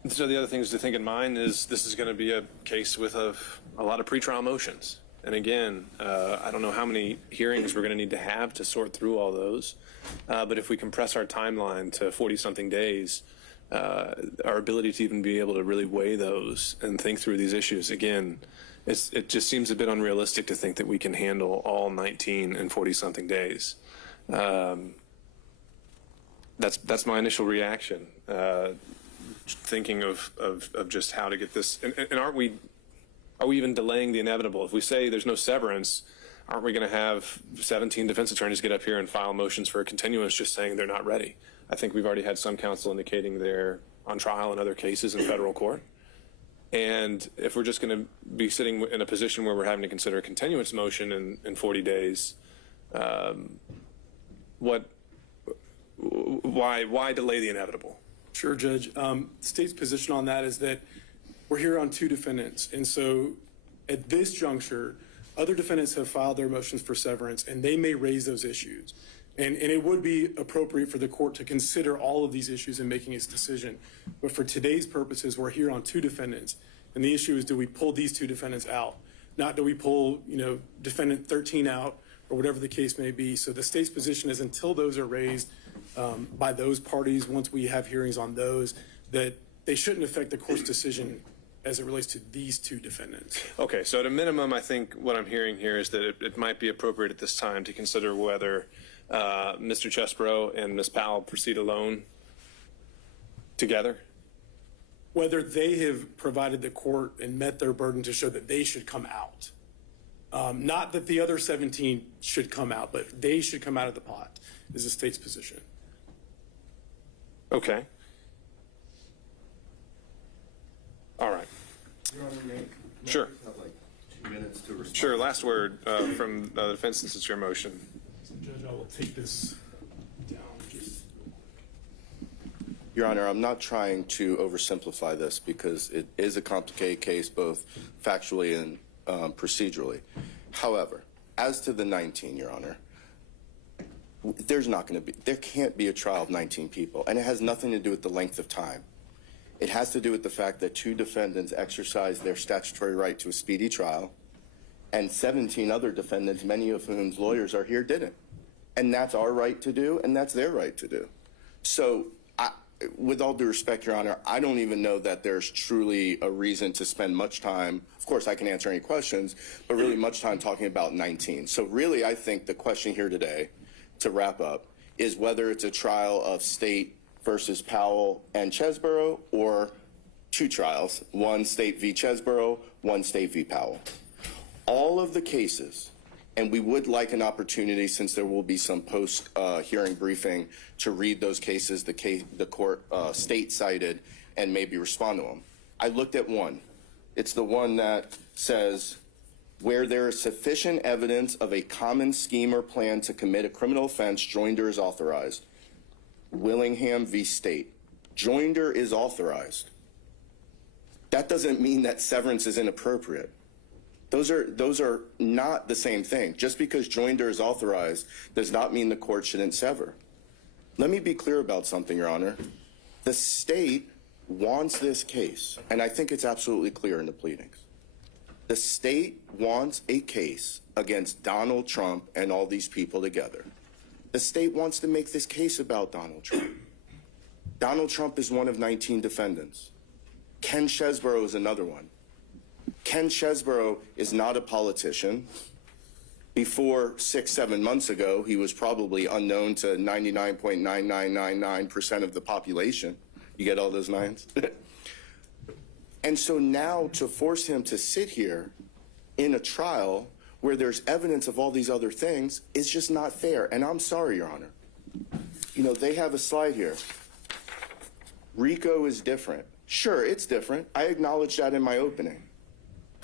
So the other things to think in mind is this is going to be a case with a lot of pretrial motions. And again, I don't know how many hearings we're going to need to have to sort through all those. But if we compress our timeline to 40-something days, our ability to even be able to really weigh those and think through these issues, again, it just seems a bit unrealistic to think that we can handle all 19 in 40-something days. That's my initial reaction, thinking of just how to get this. And are we even delaying the inevitable? If we say there's no severance, aren't we going to have 17 defense attorneys get up here and file motions for a continuance just saying they're not ready? I think we've already had some counsel indicating they're on trial in other cases in federal court. And if we're just going to be sitting in a position where we're having to consider a continuance motion in 40 days, why delay the inevitable? Sure, Judge. State's position on that is that we're here on two defendants. And so at this juncture, other defendants have filed their motions for severance, and they may raise those issues. And it would be appropriate for the court to consider all of these issues in making its decision. But for today's purposes, we're here on two defendants. And the issue is, do we pull these two defendants out? Not do we pull, defendant 13 out or whatever the case may be. So the state's position is until those are raised by those parties, once we have hearings on those, that they shouldn't affect the court's decision as it relates to these two defendants. Okay, so at a minimum, I think what I'm hearing here is that it might be appropriate at this time to consider whether Mr. Chesbrough and Ms. Powell proceed alone together. Whether they have provided the court and met their burden to show that they should come out. Not that the other 17 should come out, but they should come out of the pot is the state's position. Okay. All right. Your Honor, Sure. have like 2 minutes to respond. Sure, last word from the defense since it's your motion. So, Judge, I will take this down. Your Honor, I'm not trying to oversimplify this because it is a complicated case, both factually and procedurally. However, as to the 19, Your Honor, there can't be a trial of 19 people, and it has nothing to do with the length of time. It has to do with the fact that two defendants exercised their statutory right to a speedy trial, and 17 other defendants, many of whom's lawyers are here, didn't. And that's our right to do, and that's their right to do. So, with all due respect, Your Honor, I don't even know that there's truly a reason to spend much time. Of course, I can answer any questions, but really much time talking about 19. So really, I think the question here today, to wrap up, is whether it's a trial of State versus Powell and Chesbrough, or two trials, one State v. Chesbrough, one State v. Powell. All of the cases, and we would like an opportunity, since there will be some post-hearing briefing, to read those cases the court State cited and maybe respond to them. I looked at one. It's the one that says, where there is sufficient evidence of a common scheme or plan to commit a criminal offense, joinder is authorized. Willingham v. State. Joinder is authorized. That doesn't mean that severance is inappropriate. Those are not the same thing. Just because joinder is authorized does not mean the court shouldn't sever. Let me be clear about something, Your Honor. The state wants this case, and I think it's absolutely clear in the pleadings. The state wants a case against Donald Trump and all these people together. The state wants to make this case about Donald Trump. Donald Trump is one of 19 defendants. Ken Chesbrough is another one. Ken Chesbrough is not a politician. Before 6-7 months ago, he was probably unknown to 99.9999% of the population. You get all those nines? And so now to force him to sit here in a trial where there's evidence of all these other things is just not fair. And I'm sorry, Your Honor. They have a slide here. RICO is different. Sure, it's different. I acknowledged that in my opening.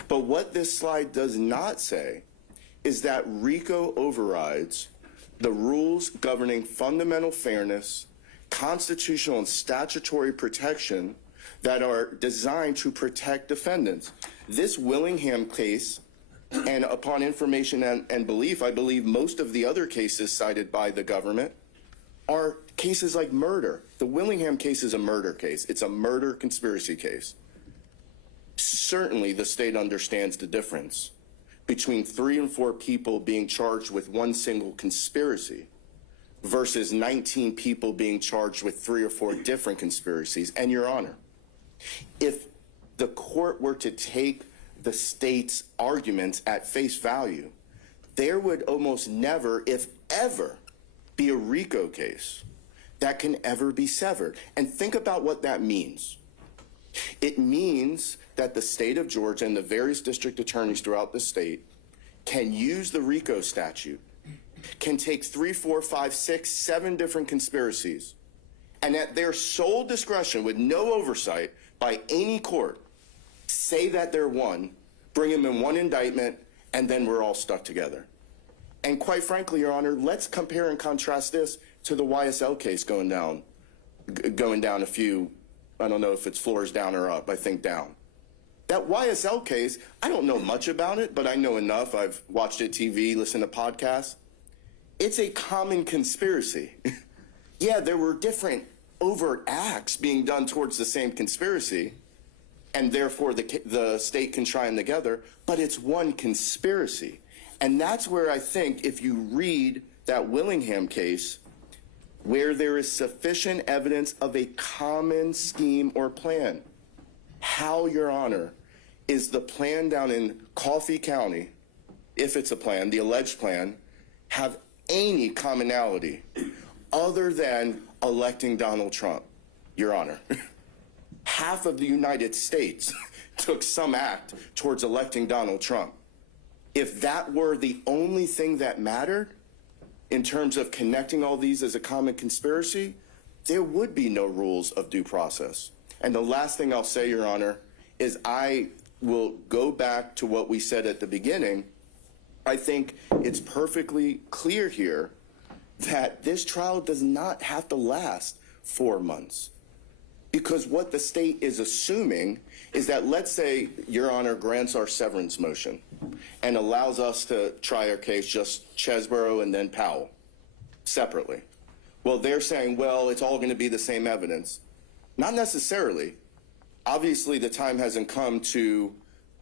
But what this slide does not say is that RICO overrides the rules governing fundamental fairness, constitutional and statutory protection that are designed to protect defendants. This Willingham case, and upon information and belief, I believe most of the other cases cited by the government are cases like murder. The Willingham case is a murder case. It's a murder conspiracy case. Certainly the state understands the difference between 3 and 4 people being charged with one single conspiracy versus 19 people being charged with 3 or 4 different conspiracies. And Your Honor, if the court were to take the state's arguments at face value, there would almost never, if ever, be a RICO case that can ever be severed. And think about what that means. It means that the state of Georgia and the various district attorneys throughout the state can use the RICO statute, can take 3, 4, 5, 6, 7 different conspiracies, and at their sole discretion, with no oversight by any court, say that they're one, bring them in one indictment, and then we're all stuck together. And quite frankly, Your Honor, let's compare and contrast this to the YSL case going down a few, I don't know if it's floors down or up, I think down. That YSL case, I don't know much about it, but I know enough. I've watched it TV, listened to podcasts. It's a common conspiracy. Yeah, there were different overt acts being done towards the same conspiracy, and therefore the state can try them together, but it's one conspiracy. And that's where I think if you read that Willingham case, where there is sufficient evidence of a common scheme or plan, how, Your Honor, is the plan down in Coffee County, if it's a plan, the alleged plan, have any commonality other than electing Donald Trump, Your Honor? Half of the United States took some act towards electing Donald Trump. If that were the only thing that mattered in terms of connecting all these as a common conspiracy, there would be no rules of due process. And the last thing I'll say, Your Honor, is I will go back to what we said at the beginning. I think it's perfectly clear here that this trial does not have to last 4 months. Because what the state is assuming is that, let's say Your Honor grants our severance motion and allows us to try our case just Chesborough and then Powell separately. Well, they're saying, well, it's all going to be the same evidence. Not necessarily. Obviously, the time hasn't come to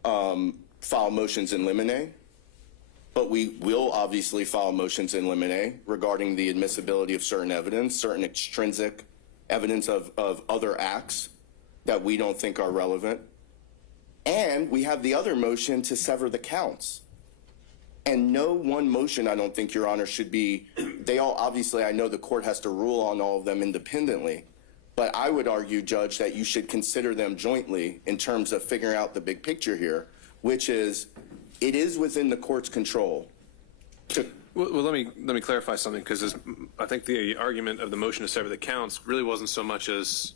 file motions in limine, but we will obviously file motions in limine regarding the admissibility of certain evidence, certain extrinsic evidence of other acts that we don't think are relevant. And we have the other motion to sever the counts. And no one motion, I don't think, Your Honor, should be, they all, obviously, I know the court has to rule on all of them independently, but I would argue, Judge, that you should consider them jointly in terms of figuring out the big picture here, which is, it is within the court's control to... Well, let me clarify something, because I think the argument of the motion to sever the counts really wasn't so much as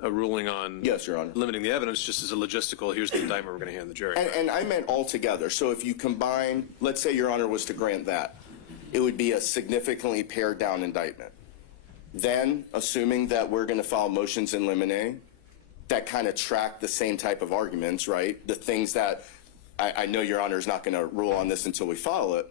a ruling on Yes, Your Honor. limiting the evidence, just as a logistical, here's the indictment we're going to hand the jury. And I meant altogether. So if you combine, let's say Your Honor was to grant that, it would be a significantly pared down indictment. Then, assuming that we're going to file motions in limine that kind of track the same type of arguments, right? The things that I know Your Honor is not going to rule on this until we file it,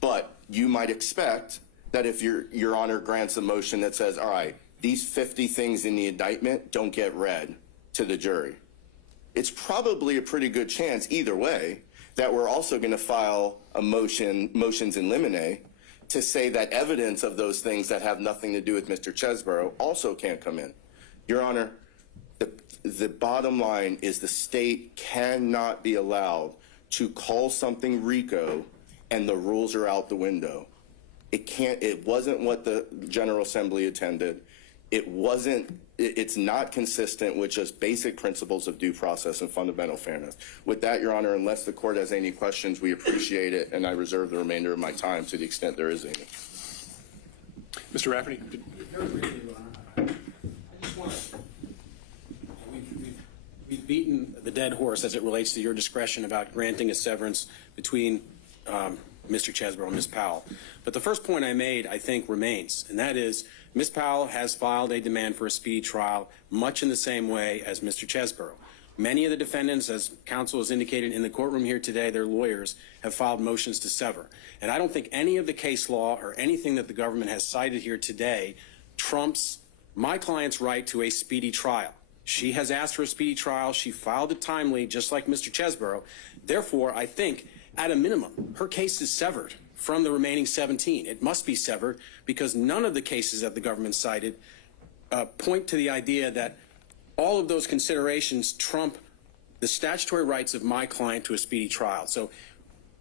but you might expect that if Your Honor grants a motion that says, all right, these 50 things in the indictment don't get read to the jury, it's probably a pretty good chance either way that we're also going to file a motions in limine to say that evidence of those things that have nothing to do with Mr. Chesborough also can't come in. Your Honor, the bottom line is the state cannot be allowed to call something RICO and the rules are out the window. It wasn't what the General Assembly intended. It's not consistent with just basic principles of due process and fundamental fairness. With that, Your Honor, unless the court has any questions, we appreciate it, and I reserve the remainder of my time to the extent there is any. Mr. Rafferty? Very briefly, Your Honor, I just want to, we've beaten the dead horse as it relates to your discretion about granting a severance between Mr. Chesborough and Ms. Powell. But the first point I made, I think, remains, and that is Ms. Powell has filed a demand for a speedy trial much in the same way as Mr. Chesborough. Many of the defendants, as counsel has indicated in the courtroom here today, their lawyers have filed motions to sever. And I don't think any of the case law or anything that the government has cited here today trumps my client's right to a speedy trial. She has asked for a speedy trial. She filed it timely, just like Mr. Chesborough. Therefore, I think At a minimum, her case is severed from the remaining 17. It must be severed because none of the cases that the government cited point to the idea that all of those considerations trump the statutory rights of my client to a speedy trial. So,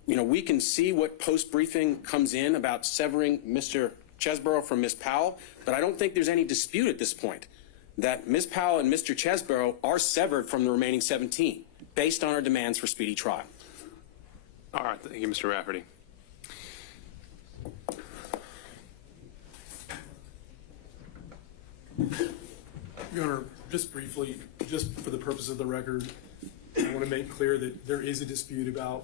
you know, we can see what post-briefing comes in about severing Mr. Chesborough from Ms. Powell, but I don't think there's any dispute at this point that Ms. Powell and Mr. Chesborough are severed from the remaining 17 based on our demands for speedy trial. All right, thank you, Mr. Rafferty. Your Honor, just briefly, just for the purpose of the record, I want to make clear that there is a dispute about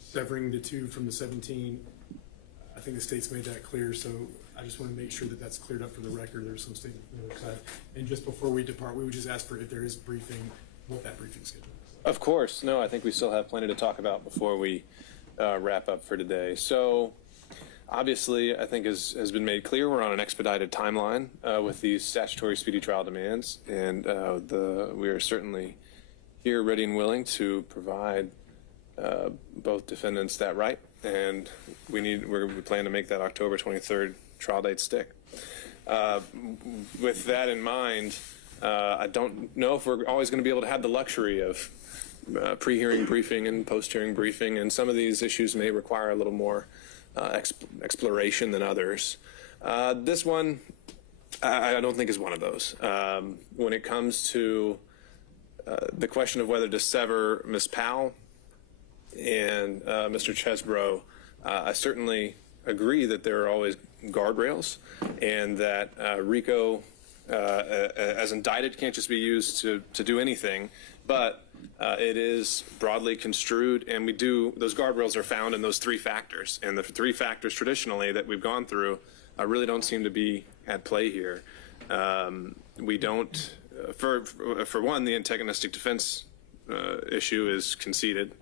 severing the 2 from the 17. I think the state's made that clear, so I just want to make sure that that's cleared up for the record. There's some statement from the other side. And just before we depart, we would just ask for, if there is briefing, what that briefing schedule is. Of course. No, I think we still have plenty to talk about before we wrap up for today. So, obviously, I think as has been made clear, we're on an expedited timeline with these statutory speedy trial demands, and we are certainly here ready and willing to provide both defendants that right, and we plan to make that October 23rd trial date stick. With that in mind, I don't know if we're always going to be able to have the luxury of pre-hearing briefing and post-hearing briefing, and some of these issues may require a little more exploration than others. This one, I don't think is one of those. When it comes to the question of whether to sever Ms. Powell and Mr. Chesborough, I certainly agree that there are always guardrails, and that RICO, as indicted, can't just be used to do anything, but it is broadly construed, and those guardrails are found in those 3 factors. And the 3 factors traditionally that we've gone through really don't seem to be at play here. We don't, for one, the antagonistic defense issue is conceded.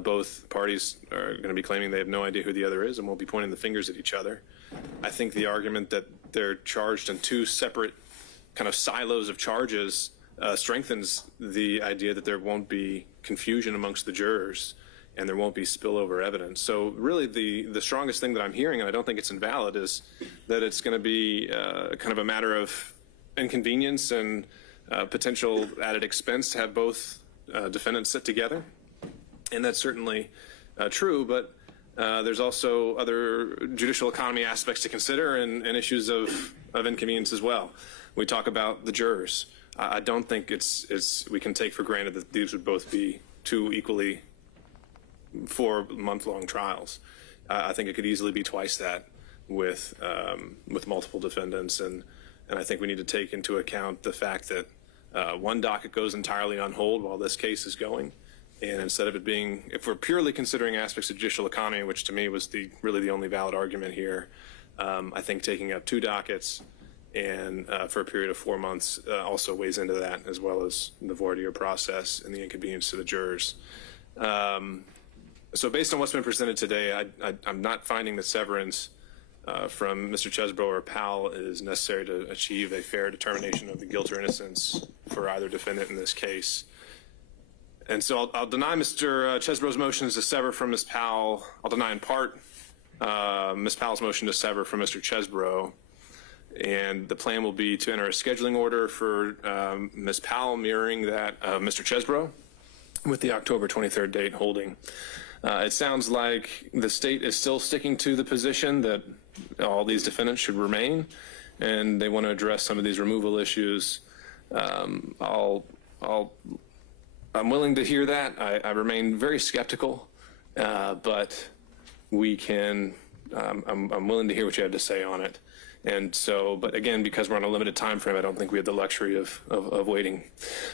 Both parties are going to be claiming they have no idea who the other is and won't be pointing the fingers at each other. I think the argument that they're charged in 2 separate kind of silos of charges strengthens the idea that there won't be confusion amongst the jurors and there won't be spillover evidence. So really the strongest thing that I'm hearing, and I don't think it's invalid, is that it's going to be kind of a matter of inconvenience and potential added expense to have both defendants sit together. And that's certainly true, but there's also other judicial economy aspects to consider and issues of inconvenience as well. We talk about the jurors. I don't think we can take for granted that these would both be 2 equally 4-month-long trials. I think it could easily be twice that with multiple defendants, and I think we need to take into account the fact that one docket goes entirely on hold while this case is going. And instead of it being, if we're purely considering aspects of judicial economy, which to me was really the only valid argument here, I think taking up 2 dockets and for a period of 4 months also weighs into that, as well as the voir dire process and the inconvenience to the jurors. So based on what's been presented today, I'm not finding that severance from Mr. Chesborough or Powell is necessary to achieve a fair determination of the guilt or innocence for either defendant in this case. And so I'll deny Mr. Chesborough's motion to sever from Ms. Powell. I'll deny in part Ms. Powell's motion to sever from Mr. Chesborough. And the plan will be to enter a scheduling order for Ms. Powell mirroring that of Mr. Chesborough with the October 23rd date holding. It sounds like the state is still sticking to the position that all these defendants should remain, and they want to address some of these removal issues. I'm willing to hear that. I remain very skeptical, but we can. I'm willing to hear what you have to say on it. And so, but again, because we're on a limited time frame, I don't think we have the luxury of waiting.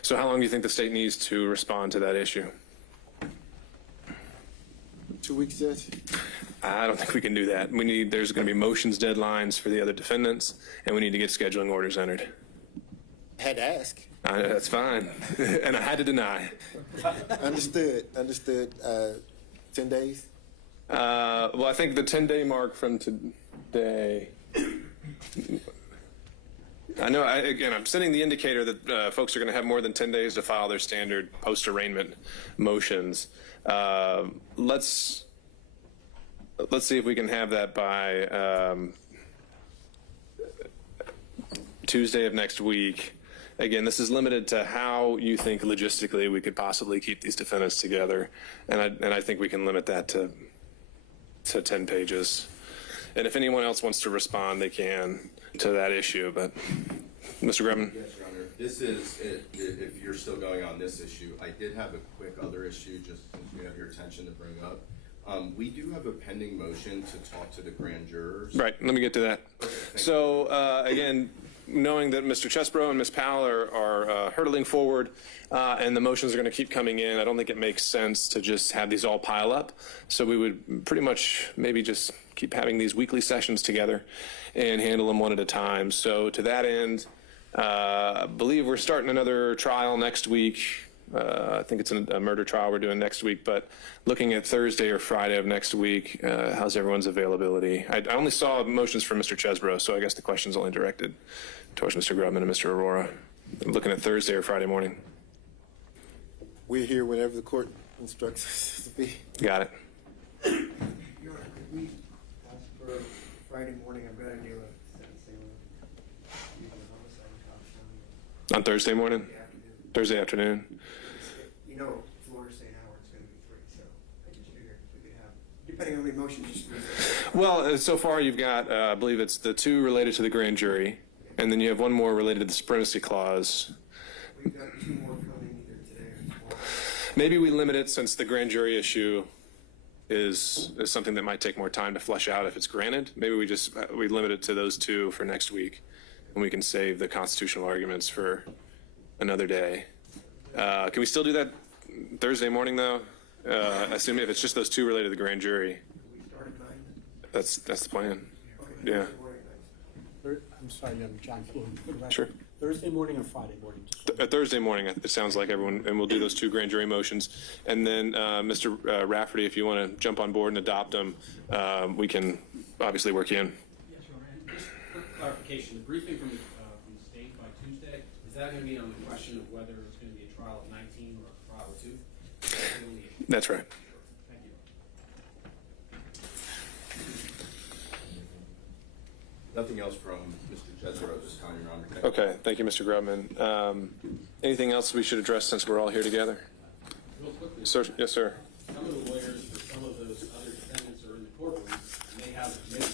So, how long do you think the state needs to respond to that issue? 2 weeks, Judge? I don't think we can do that. There's going to be motions deadlines for the other defendants, and we need to get scheduling orders entered. Had to ask. That's fine. And I had to deny. Understood. 10 days? Well, I think the 10-day mark from today, I know, again, I'm sending the indicator that folks are going to have more than 10 days to file their standard post-arraignment motions. Let's see if we can have that by Tuesday of next week. Again, this is limited to how you think logistically we could possibly keep these defendants together, and I think we can limit that to 10 pages. And if anyone else wants to respond, they can to that issue. But Mr. Grubman? Yes, Your Honor. This is, if you're still going on this issue, I did have a quick other issue just since we have your attention to bring up. We do have a pending motion to talk to the grand jurors. Right, let me get to that. So, again, knowing that Mr. Chesbro and Ms. Powell are hurtling forward and the motions are going to keep coming in, I don't think it makes sense to just have these all pile up. So we would pretty much maybe just keep having these weekly sessions together and handle them one at a time. So to that end, I believe we're starting another trial next week. I think it's a murder trial we're doing next week, but looking at Thursday or Friday of next week, how's everyone's availability? I only saw motions from Mr. Chesbro, so I guess the question's only directed towards Mr. Grubman and Mr. Aurora. I'm looking at Thursday or Friday morning. We're here whenever the court instructs us to be. Got it. Your Honor, could we ask for Friday morning? I've got to do a sentencing homicide in Cobb County On Thursday morning? in the afternoon. Thursday afternoon? You know, Florida's saying hour, it's going to be 3, so I just figured if we could have, depending on the motion, just Well, so far you've got, I believe it's the 2 related to the grand jury, and then you have 1 more related to the supremacy clause. we've got 2 more coming either today or tomorrow. Maybe we limit it, since the grand jury issue is something that might take more time to flesh out if it's granted. Maybe we limit it to those 2 for next week, and we can save the constitutional arguments for another day. Can we still do that Thursday morning, though? Assuming if it's just those 2 related to the grand jury. We start at 9. That's the plan. Okay. Yeah. Thursday morning at 9. I'm sorry, John. Sure. Thursday morning or Friday morning? Thursday morning, it sounds like everyone, and we'll do those 2 grand jury motions. And then, Mr. Rafferty, if you want to jump on board and adopt them, we can obviously work you in. Yes, Your Honor. And just quick clarification, the briefing from the state by Tuesday, is that going to be on the question of whether it's going to be a trial of 19 or a trial of 2? That's the only issue. That's right. Thank you. Nothing else from Mr. Chesbro at this time, Your Honor. Okay, thank you, Mr. Grubman. Anything else we should address since we're all here together? Real quickly, Sir, yes, sir. some of the lawyers for some of those other defendants are in the courtroom may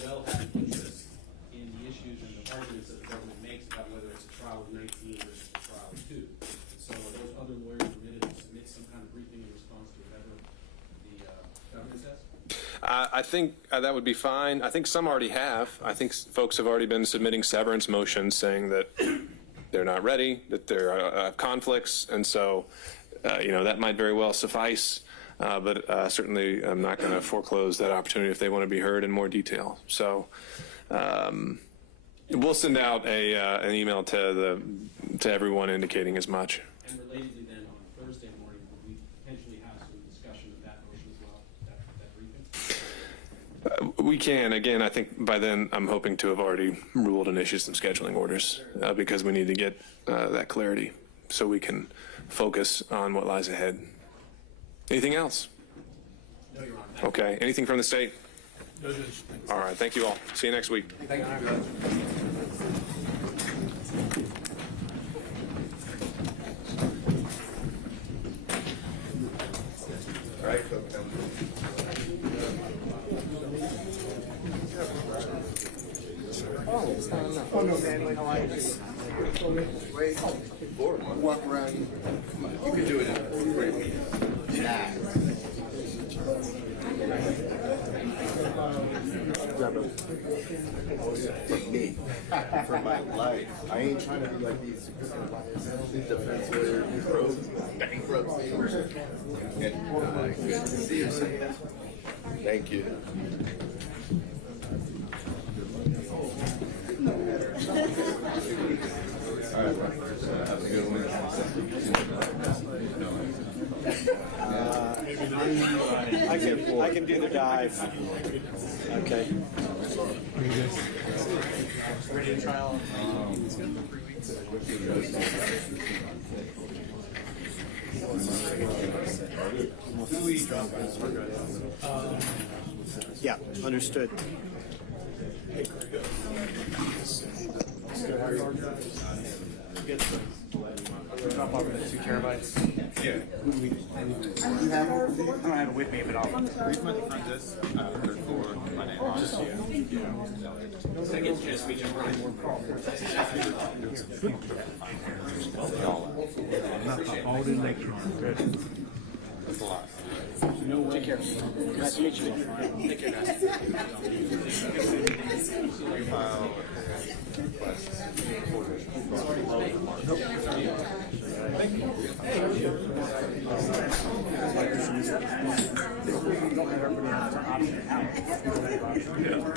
well have interest in the issues and the arguments that the government makes about whether it's a trial of 19 versus a trial of 2. So are those other lawyers permitted to submit some kind of briefing in response to whatever the government says? I think that would be fine. I think some already have. I think folks have already been submitting severance motions saying that they're not ready, that there are conflicts, and so that might very well suffice. But certainly, I'm not going to foreclose that opportunity if they want to be heard in more detail. So we'll send out an email to everyone indicating as much. And relatedly, then on Thursday morning, would we potentially have some discussion of that motion as well, that briefing? We can. Again, I think by then I'm hoping to have already ruled and issued some scheduling orders because we need to get that clarity so we can focus on what lies ahead. Anything else? No, Your Honor. Okay. Anything from the state? No, Judge. All right. Thank you all. See you next week. Thank you, Judge. All right, folks. Walk around. You can do it in 3 weeks. Me, for my life. I ain't trying to be like these defense lawyers who wrote bankruptcy. And good to see you. Thank you. All right, have a good one. I can do the dive. Okay. Ready to trial? Yeah, understood. Drop off the 2 terabytes. Yeah. I don't have it with me, but I'll. Please put the front desk, third floor, my name on it. Second, just we can run more calls. All the electrons. That's a lot. Take care. Nice to meet you. Take care, guys. File. Yeah.